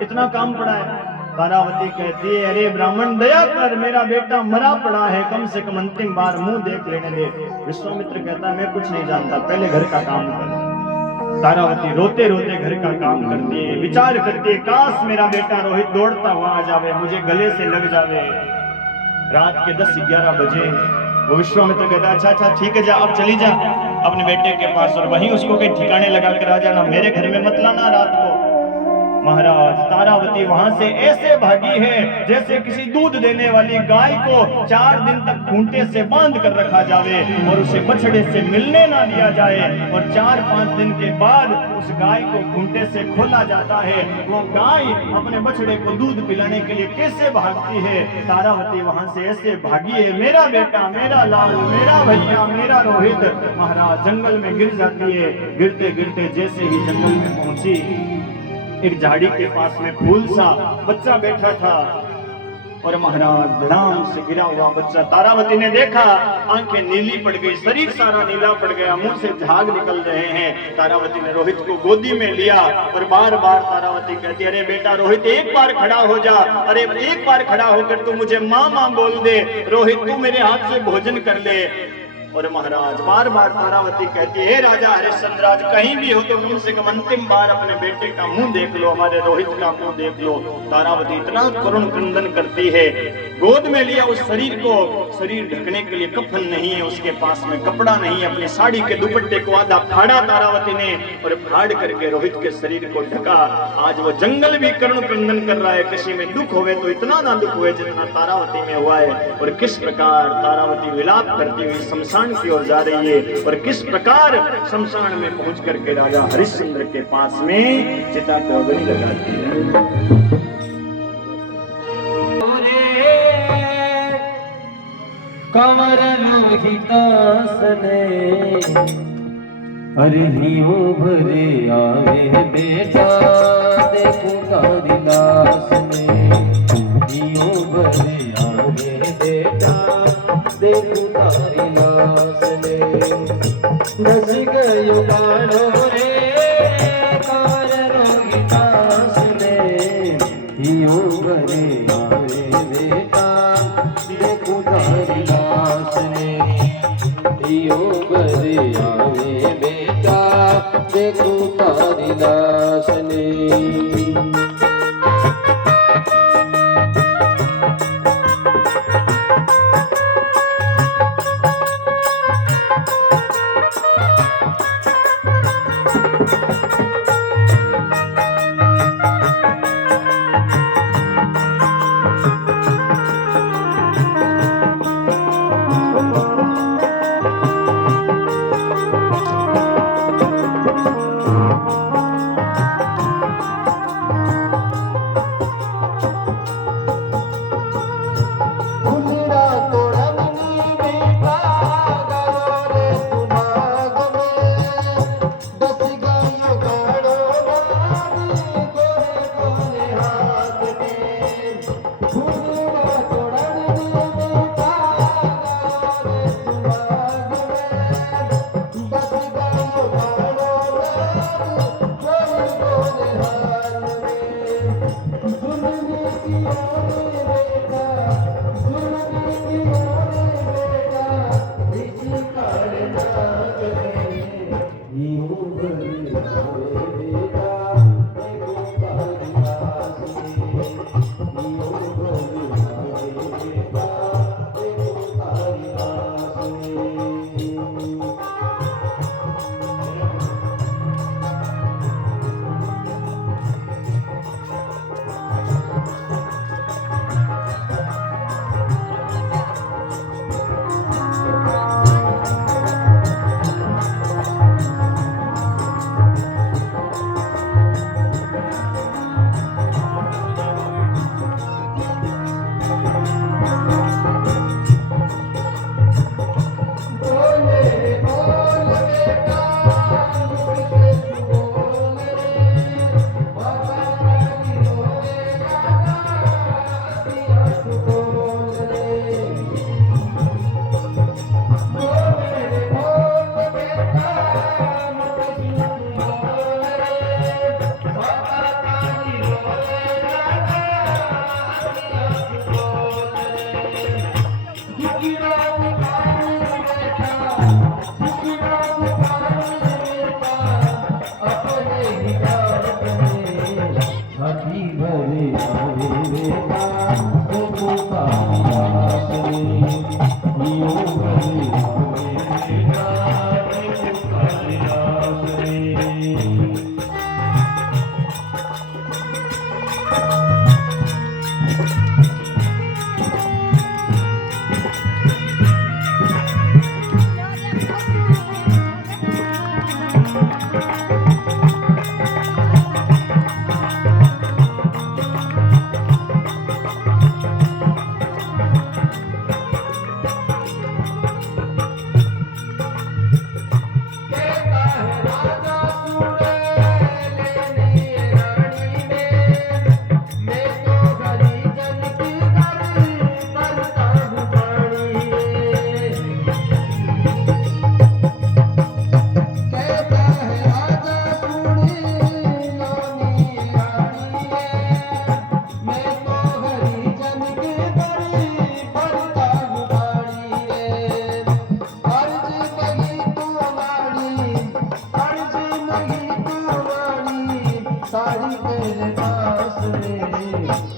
इतना काम पड़ा है। तारावती कहती है अरे ब्राह्मण दया कर, मेरा बेटा मरा पड़ा है, कम से कम अंतिम बार मुंह देख लेने दे। विश्वामित्र कहता है मैं कुछ नहीं जानता, पहले घर का काम कर। तारावती रोते रोते घर का काम करती है, विचार करती है काश मेरा बेटा रोहित दौड़ता हुआ आ जावे, मुझे गले से लग जावे। रात के 10-11 बजे वो विश्वामित्र कहता है अच्छा ठीक है जा, अब चली जा अपने बेटे के पास और वहीं उसको कहीं ठिकाने लगा कर आ जाना, मेरे घर में मत लाना रात को। महाराज तारावती वहां से ऐसे भागी है जैसे किसी दूध देने वाली गाय को 4 दिन तक खूंटे से बांध कर रखा जावे और उसे बछड़े से मिलने ना दिया जाए, और 4-5 दिन के बाद उस गाय को खूंटे से खोला जाता है। वो गाय अपने बछड़े को दूध पिलाने के लिए कैसे भागती है, तारावती वहां से ऐसे भागी है, मेरा बेटा, मेरा लाल, मेरा भैया, मेरा रोहित। महाराज जंगल में गिर जाती है, गिरते गिरते जैसे ही जंगल में पहुंची, एक झाड़ी के पास में फूल सा बच्चा बैठा था और महाराज धड़ाम से गिरा हुआ बच्चा तारावती ने देखा, आंखें नीली पड़ गई, शरीर सारा नीला पड़ गया, मुंह से झाग निकल रहे हैं। तारावती ने रोहित को गोदी में लिया और बार बार तारावती कहती अरे बेटा रोहित एक बार खड़ा हो जा, अरे एक बार खड़ा होकर तू मुझे माँ माँ बोल दे, रोहित तू मेरे हाथ से भोजन कर ले। और महाराज बार बार तारावती कहती है राजा हरिश्चंद्राज कहीं भी हो तो कम से कम अंतिम बार अपने बेटे का मुंह देख लो, हमारे रोहित का मुंह देख लो। तारावती इतना करुण क्रंदन करती है, गोद में लिया उस शरीर को, शरीर ढकने के लिए कफन नहीं है, उसके पास में कपड़ा नहीं है, अपनी साड़ी के दुपट्टे को आधा फाड़ा तारावती ने और फाड़ करके रोहित के शरीर को ढका। आज वो जंगल भी करुण क्रंदन कर रहा है, किसी में दुख होवे तो इतना ना दुख हुए जितना तारावती में हुआ है। और किस प्रकार तारावती विलाप करती हुई शमशान की ओर जा रही है और किस प्रकार शमशान में पहुंच करके राजा हरिश्चंद्र के पास में चिता को अग्नि लगाती है। कंवर लोहितासने अरे हियो भरे आवे बेटा देखो तारी लाश में, हियो भरे आवे बेटा देखो तारी लाश में, दस गयो बाणो रे कंवर लोहितासने, हियो भरे आवे बेटा देखो तारी लाश में, हियो भरे आवे बेटा देखो तारी लाश में।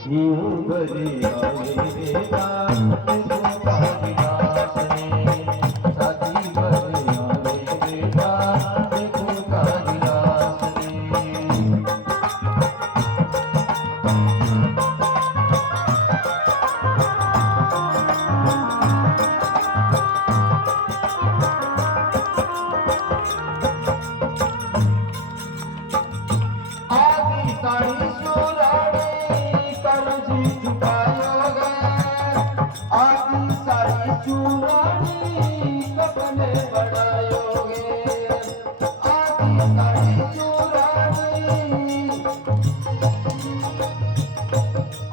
यूं भरे आवे बेटा देखो कालिदास ने साथी भरे आवे बेटा देखो कालिदास ने साड़ी चूरानी कर्जी चुकायोगे आदि साड़ी चूरानी कपने बढ़ायोगे आदि साड़ी चूरानी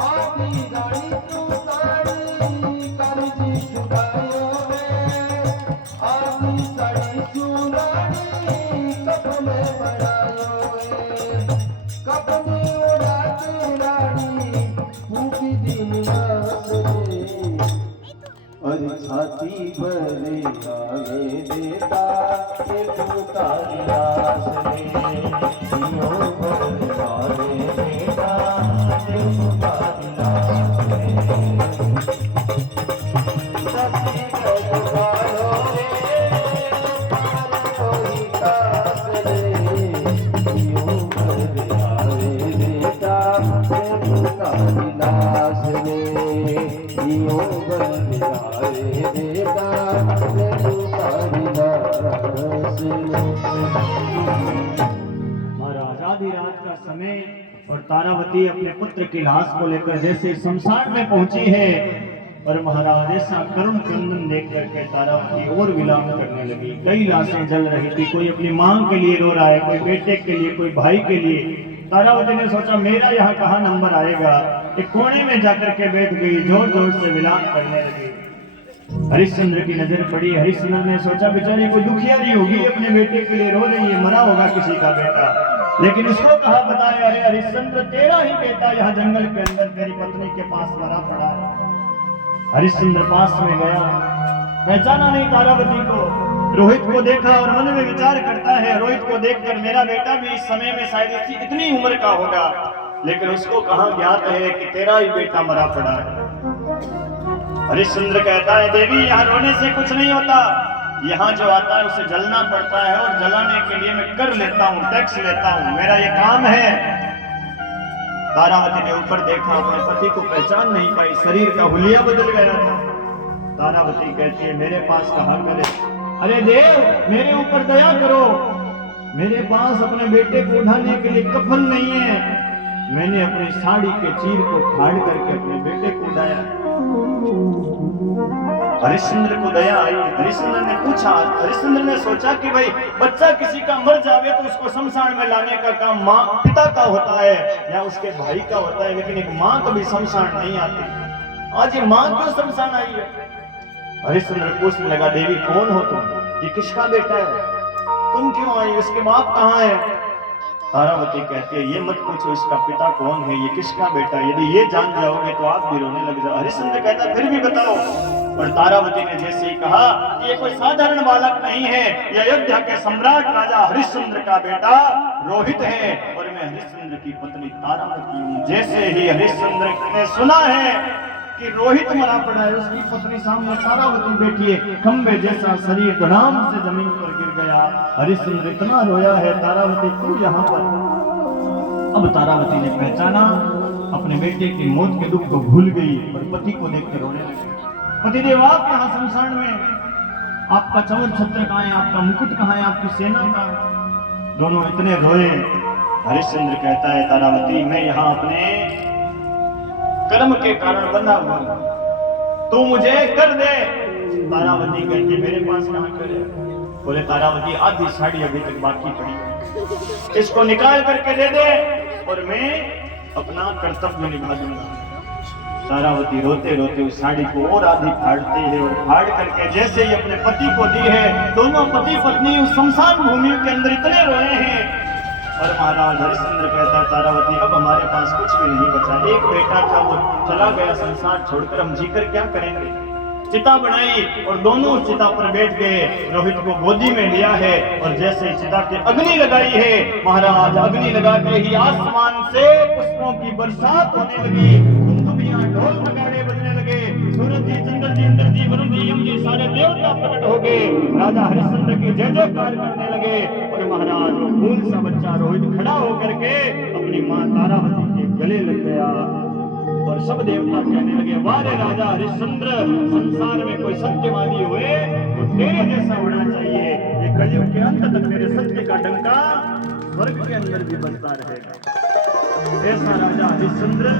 आदि साड़ी चूरानी कर्जी चुकायोगे आदि साड़ी चूरानी कपने बढ़ायोगे कपनी उड़ा के रानी फूकी दिन रे अरे छाती भरे आवे बेटा के तू कालिदास ने यूं भरे आवे बेटा के तू कालिदास ने ससी कजुगालो रे कोई कास रे यूं भरे कालिदास ने यूं बंदे आए बेटा देखो कालिदास ने। महाराज आधी रात का समय और तारावती अपने पुत्र की लाश को लेकर जैसे शमशान में पहुंची है और महाराज ऐसा करुण क्रंदन देख करके तारावती और विलाप करने लगी। कई लाशें जल रही थी, कोई अपनी मां के लिए रो रहा है, कोई बेटे के लिए, कोई भाई के लिए। तारावती ने सोचा मेरा यहाँ कहाँ नंबर आएगा, एक कोने में जाकर के बैठ गई, जोर जोर से विलाप करने लगी। हरिश्चंद्र की नजर पड़ी। हरिश्चंद्र ने सोचा बेचारी कोई दुखियारी होगी, अपने बेटे के लिए रो रही है, मरा होगा किसी का बेटा। लेकिन इसको कहा बताया अरे हरिश्चंद्र तेरा ही बेटा यहाँ जंगल के अंदर तेरी पत्नी के पास मरा पड़ा है। हरिश्चंद्र पास में गया, पहचाना नहीं तारावती को। रोहित को देखा और मन में विचार करता है रोहित को देखकर मेरा बेटा भी इस समय में शायद इतनी उम्र का होगा, लेकिन उसको कहाँ ज्ञात है कि तेरा ही बेटा मरा पड़ा है। हरिश्चंद्र कहता है देवी यहाँ रोने से कुछ नहीं होता, यहाँ जो आता है उसे जलना पड़ता है और जलाने के लिए मैं कर लेता हूँ, टैक्स लेता हूँ, मेरा ये काम है। तारावती ने ऊपर देखा, अपने पति को पहचान नहीं पाई, शरीर का हुलिया बदल गया था। तारावती कहती है मेरे पास कहा करे, अरे देव मेरे ऊपर दया करो, मेरे पास अपने बेटे को उठाने के लिए कफन नहीं है, मैंने अपनी साड़ी के चीर को फाड़ करके अपने बेटे को उठाया। हरिश्चंद्र को दया आई। हरिश्चंद्र ने पूछा, हरिश्चंद्र ने सोचा कि भाई बच्चा किसी का मर जावे तो उसको शमशान में लाने का काम माँ पिता का होता है या उसके भाई का होता है, लेकिन एक माँ कभी शमशान नहीं आती। आज ये माँ क्यों शमशान आई है? हरिश्चंद्र पूछने लगा देवी कौन हो तुम, ये किसका बेटा है, तुम क्यों आई, उसके बाप कहाँ है? तारावती कहती है ये मत पूछो इसका पिता कौन है, ये किसका बेटा है, यदि ये जान जाओगे तो आप भी रोने लग जाओ। हरिश्चंद्र कहता फिर भी बताओ। और तारावती ने जैसे ही कहा कि ये कोई साधारण बालक नहीं है, ये अयोध्या के सम्राट राजा हरिश्चंद्र का बेटा रोहित है और मैं हरिश्चंद्र की पत्नी तारावती हूँ। जैसे ही हरिश्चंद्र ने सुना है कि रोहित मरा पड़ा है, उसकी पत्नी सामने तारावती बैठी है, खंबे जैसा शरीर धड़ाम से जमीन पर गिर गया। हरिश्चंद्र इतना रोया है, तारावती तू यहाँ पर। अब तारावती ने पहचाना, अपने बेटे की मौत के दुख को भूल गई और पति को देखकर रोने लगी। पतिदेव आप यहाँ शमशान में, आपका चमर छत्र कहाँ है, आपका मुकुट कहाँ है, आपकी सेना कहाँ है? दोनों इतने रोए। हरिश्चंद्र कहता है तारावती मैं यहाँ अपने कर्म के कारण बंधा हुआ, तू मुझे कर दे। तारावती कहती मेरे पास कहाँ कर है? बोले तारावती आधी साड़ी अभी तक बाकी पड़ी है, इसको निकाल करके दे दे और मैं अपना कर्तव्य निभा दूंगा। तारावती रोते रोते उस साड़ी को और आधी फाड़ती है और फाड़ करके जैसे ही अपने पति को दी है, दोनों पति पत्नी उस शमशान भूमि के अंदर इतने रोए हैं। और महाराज हरिश्चंद्र कहता तारावती अब हमारे पास कुछ भी नहीं बचा, एक बेटा था वो चला गया संसार छोड़कर, हम जीकर क्या करेंगे? चिता बनाई और दोनों चिता पर बैठ गए, रोहित को गोदी में लिया है और जैसे चिता के अग्नि लगाई है, महाराज अग्नि लगाते ही आसमान से पुष्पों की बरसात होने लगी। ढोल नगाड़े बजने लगे, सूरज जी, चंद्र जी, इंद्र जी, वरुण जी, यम जी, सारे देवता प्रकट हो गए। राजा हरिश्चंद्र की जय जयकार करने लगे और महाराज वो फूल सा बच्चा रोहित खड़ा होकर के अपनी मां तारावती के गले लग गया और सब देवता कहने लगे, वाह रे राजा हरिश्चंद्र, संसार में कोई सत्यवादी हुए तो तेरे जैसा होना चाहिए। ये कलयुग के अंत तक तेरे सत्य का डंका स्वर्ग के अंदर भी बजता रहेगा। ऐसा राजा हरिश्चंद्र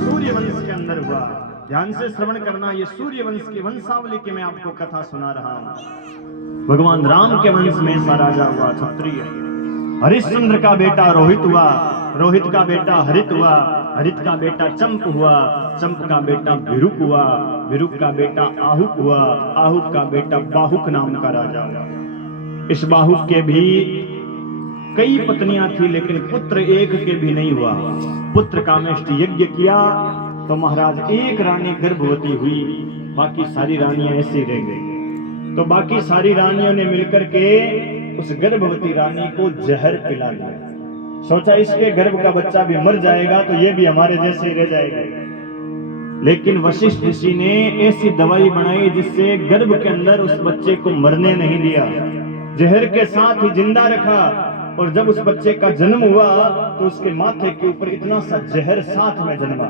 सूर्यवंश के अंदर हुआ। ध्यान से श्रवण करना, ये सूर्यवंश की वंशावली की मैं आपको कथा सुना रहा हूं। भगवान राम के वंश में ऐसा राजा हुआ क्षत्रिय। हरिश्चंद्र का बेटा रोहित हुआ, रोहित का बेटा हरित हुआ, हरित का बेटा चंप हुआ, चंप का बेटा भिरुक हुआ, भिरुक का बेटा आहुक हुआ, आहुक का बेटा बाहुक नाम का राजा हुआ। इस बाहुक के भी कई पत्नियां थी लेकिन पुत्र एक के भी नहीं हुआ। पुत्र कामेष्टि यज्ञ किया तो महाराज एक रानी गर्भवती हुई, बाकी सारी रानियां ऐसी रह गई। तो बाकी सारी रानियों ने मिलकर के उस गर्भवती रानी को जहर पिला दिया। सोचा इसके गर्भ का बच्चा भी मर जाएगा तो ये भी हमारे जैसे रह जाएगा। लेकिन वशिष्ठ ऋषि ने ऐसी दवाई बनाई जिससे गर्भ के अंदर उस बच्चे को मरने नहीं दिया, जहर के साथ ही जिंदा रखा। और जब उस बच्चे का जन्म हुआ तो उसके माथे के ऊपर इतना सा जहर साथ में जन्मा।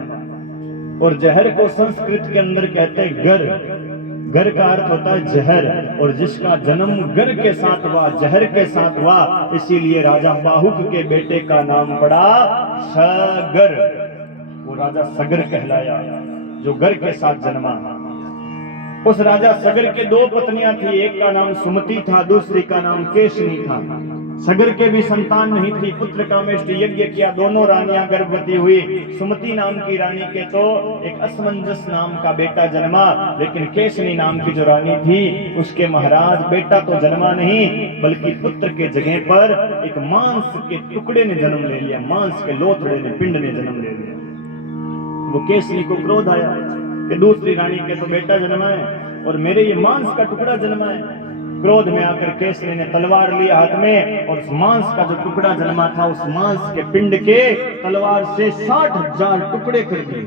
और जहर को संस्कृत के अंदर कहते हैं गर, गर का अर्थ होता है जहर, और जिसका जन्म गर के साथ हुआ, जहर के साथ हुआ, इसीलिए राजा बाहुक के बेटे का नाम पड़ा सगर। वो राजा सगर कहलाया जो गर के साथ जन्मा। उस राजा सगर के दो पत्नियां थी, एक का नाम सुमति था, दूसरी का नाम केशनी था। सगर के भी संतान नहीं थी, पुत्र कामेष्टि यज्ञ किया, दोनों रानियां गर्भवती हुई। सुमति नाम की रानी के तो एक असमंजस नाम का बेटा जन्मा, लेकिन केशनी नाम की जो रानी थी उसके महाराज बेटा तो जन्मा नहीं बल्कि पुत्र के जगह पर एक मांस के टुकड़े ने जन्म ले लिया, मांस के लोथड़े ने, पिंड ने जन्म ले लिया। वो केशनी को क्रोध आया कि दूसरी रानी के तो बेटा जन्मा है और मेरे ये मांस का टुकड़ा जन्मा है। क्रोध में आकर केसरी ने तलवार लिया हाथ में और उस मांस का जो टुकड़ा जन्मा था उस मांस के पिंड के तलवार से 60,000 टुकड़े कर दिए।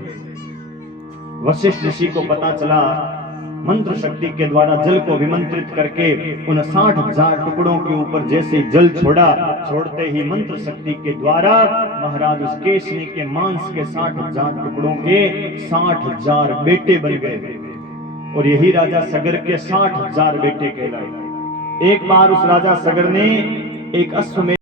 वशिष्ठ ऋषि को पता चला, मंत्र शक्ति के द्वारा जल को विमंत्रित करके उन 60,000 टुकड़ों के ऊपर जैसे जल छोड़ा, छोड़ते ही मंत्र शक्ति के द्वारा महाराज उस केसरी के मांस के 60,000 टुकड़ों के 60,000 बेटे बन गए। और यही राजा सगर के 60,000 बेटे कहलाए। एक बार उस राजा सगर ने एक अश्वमेध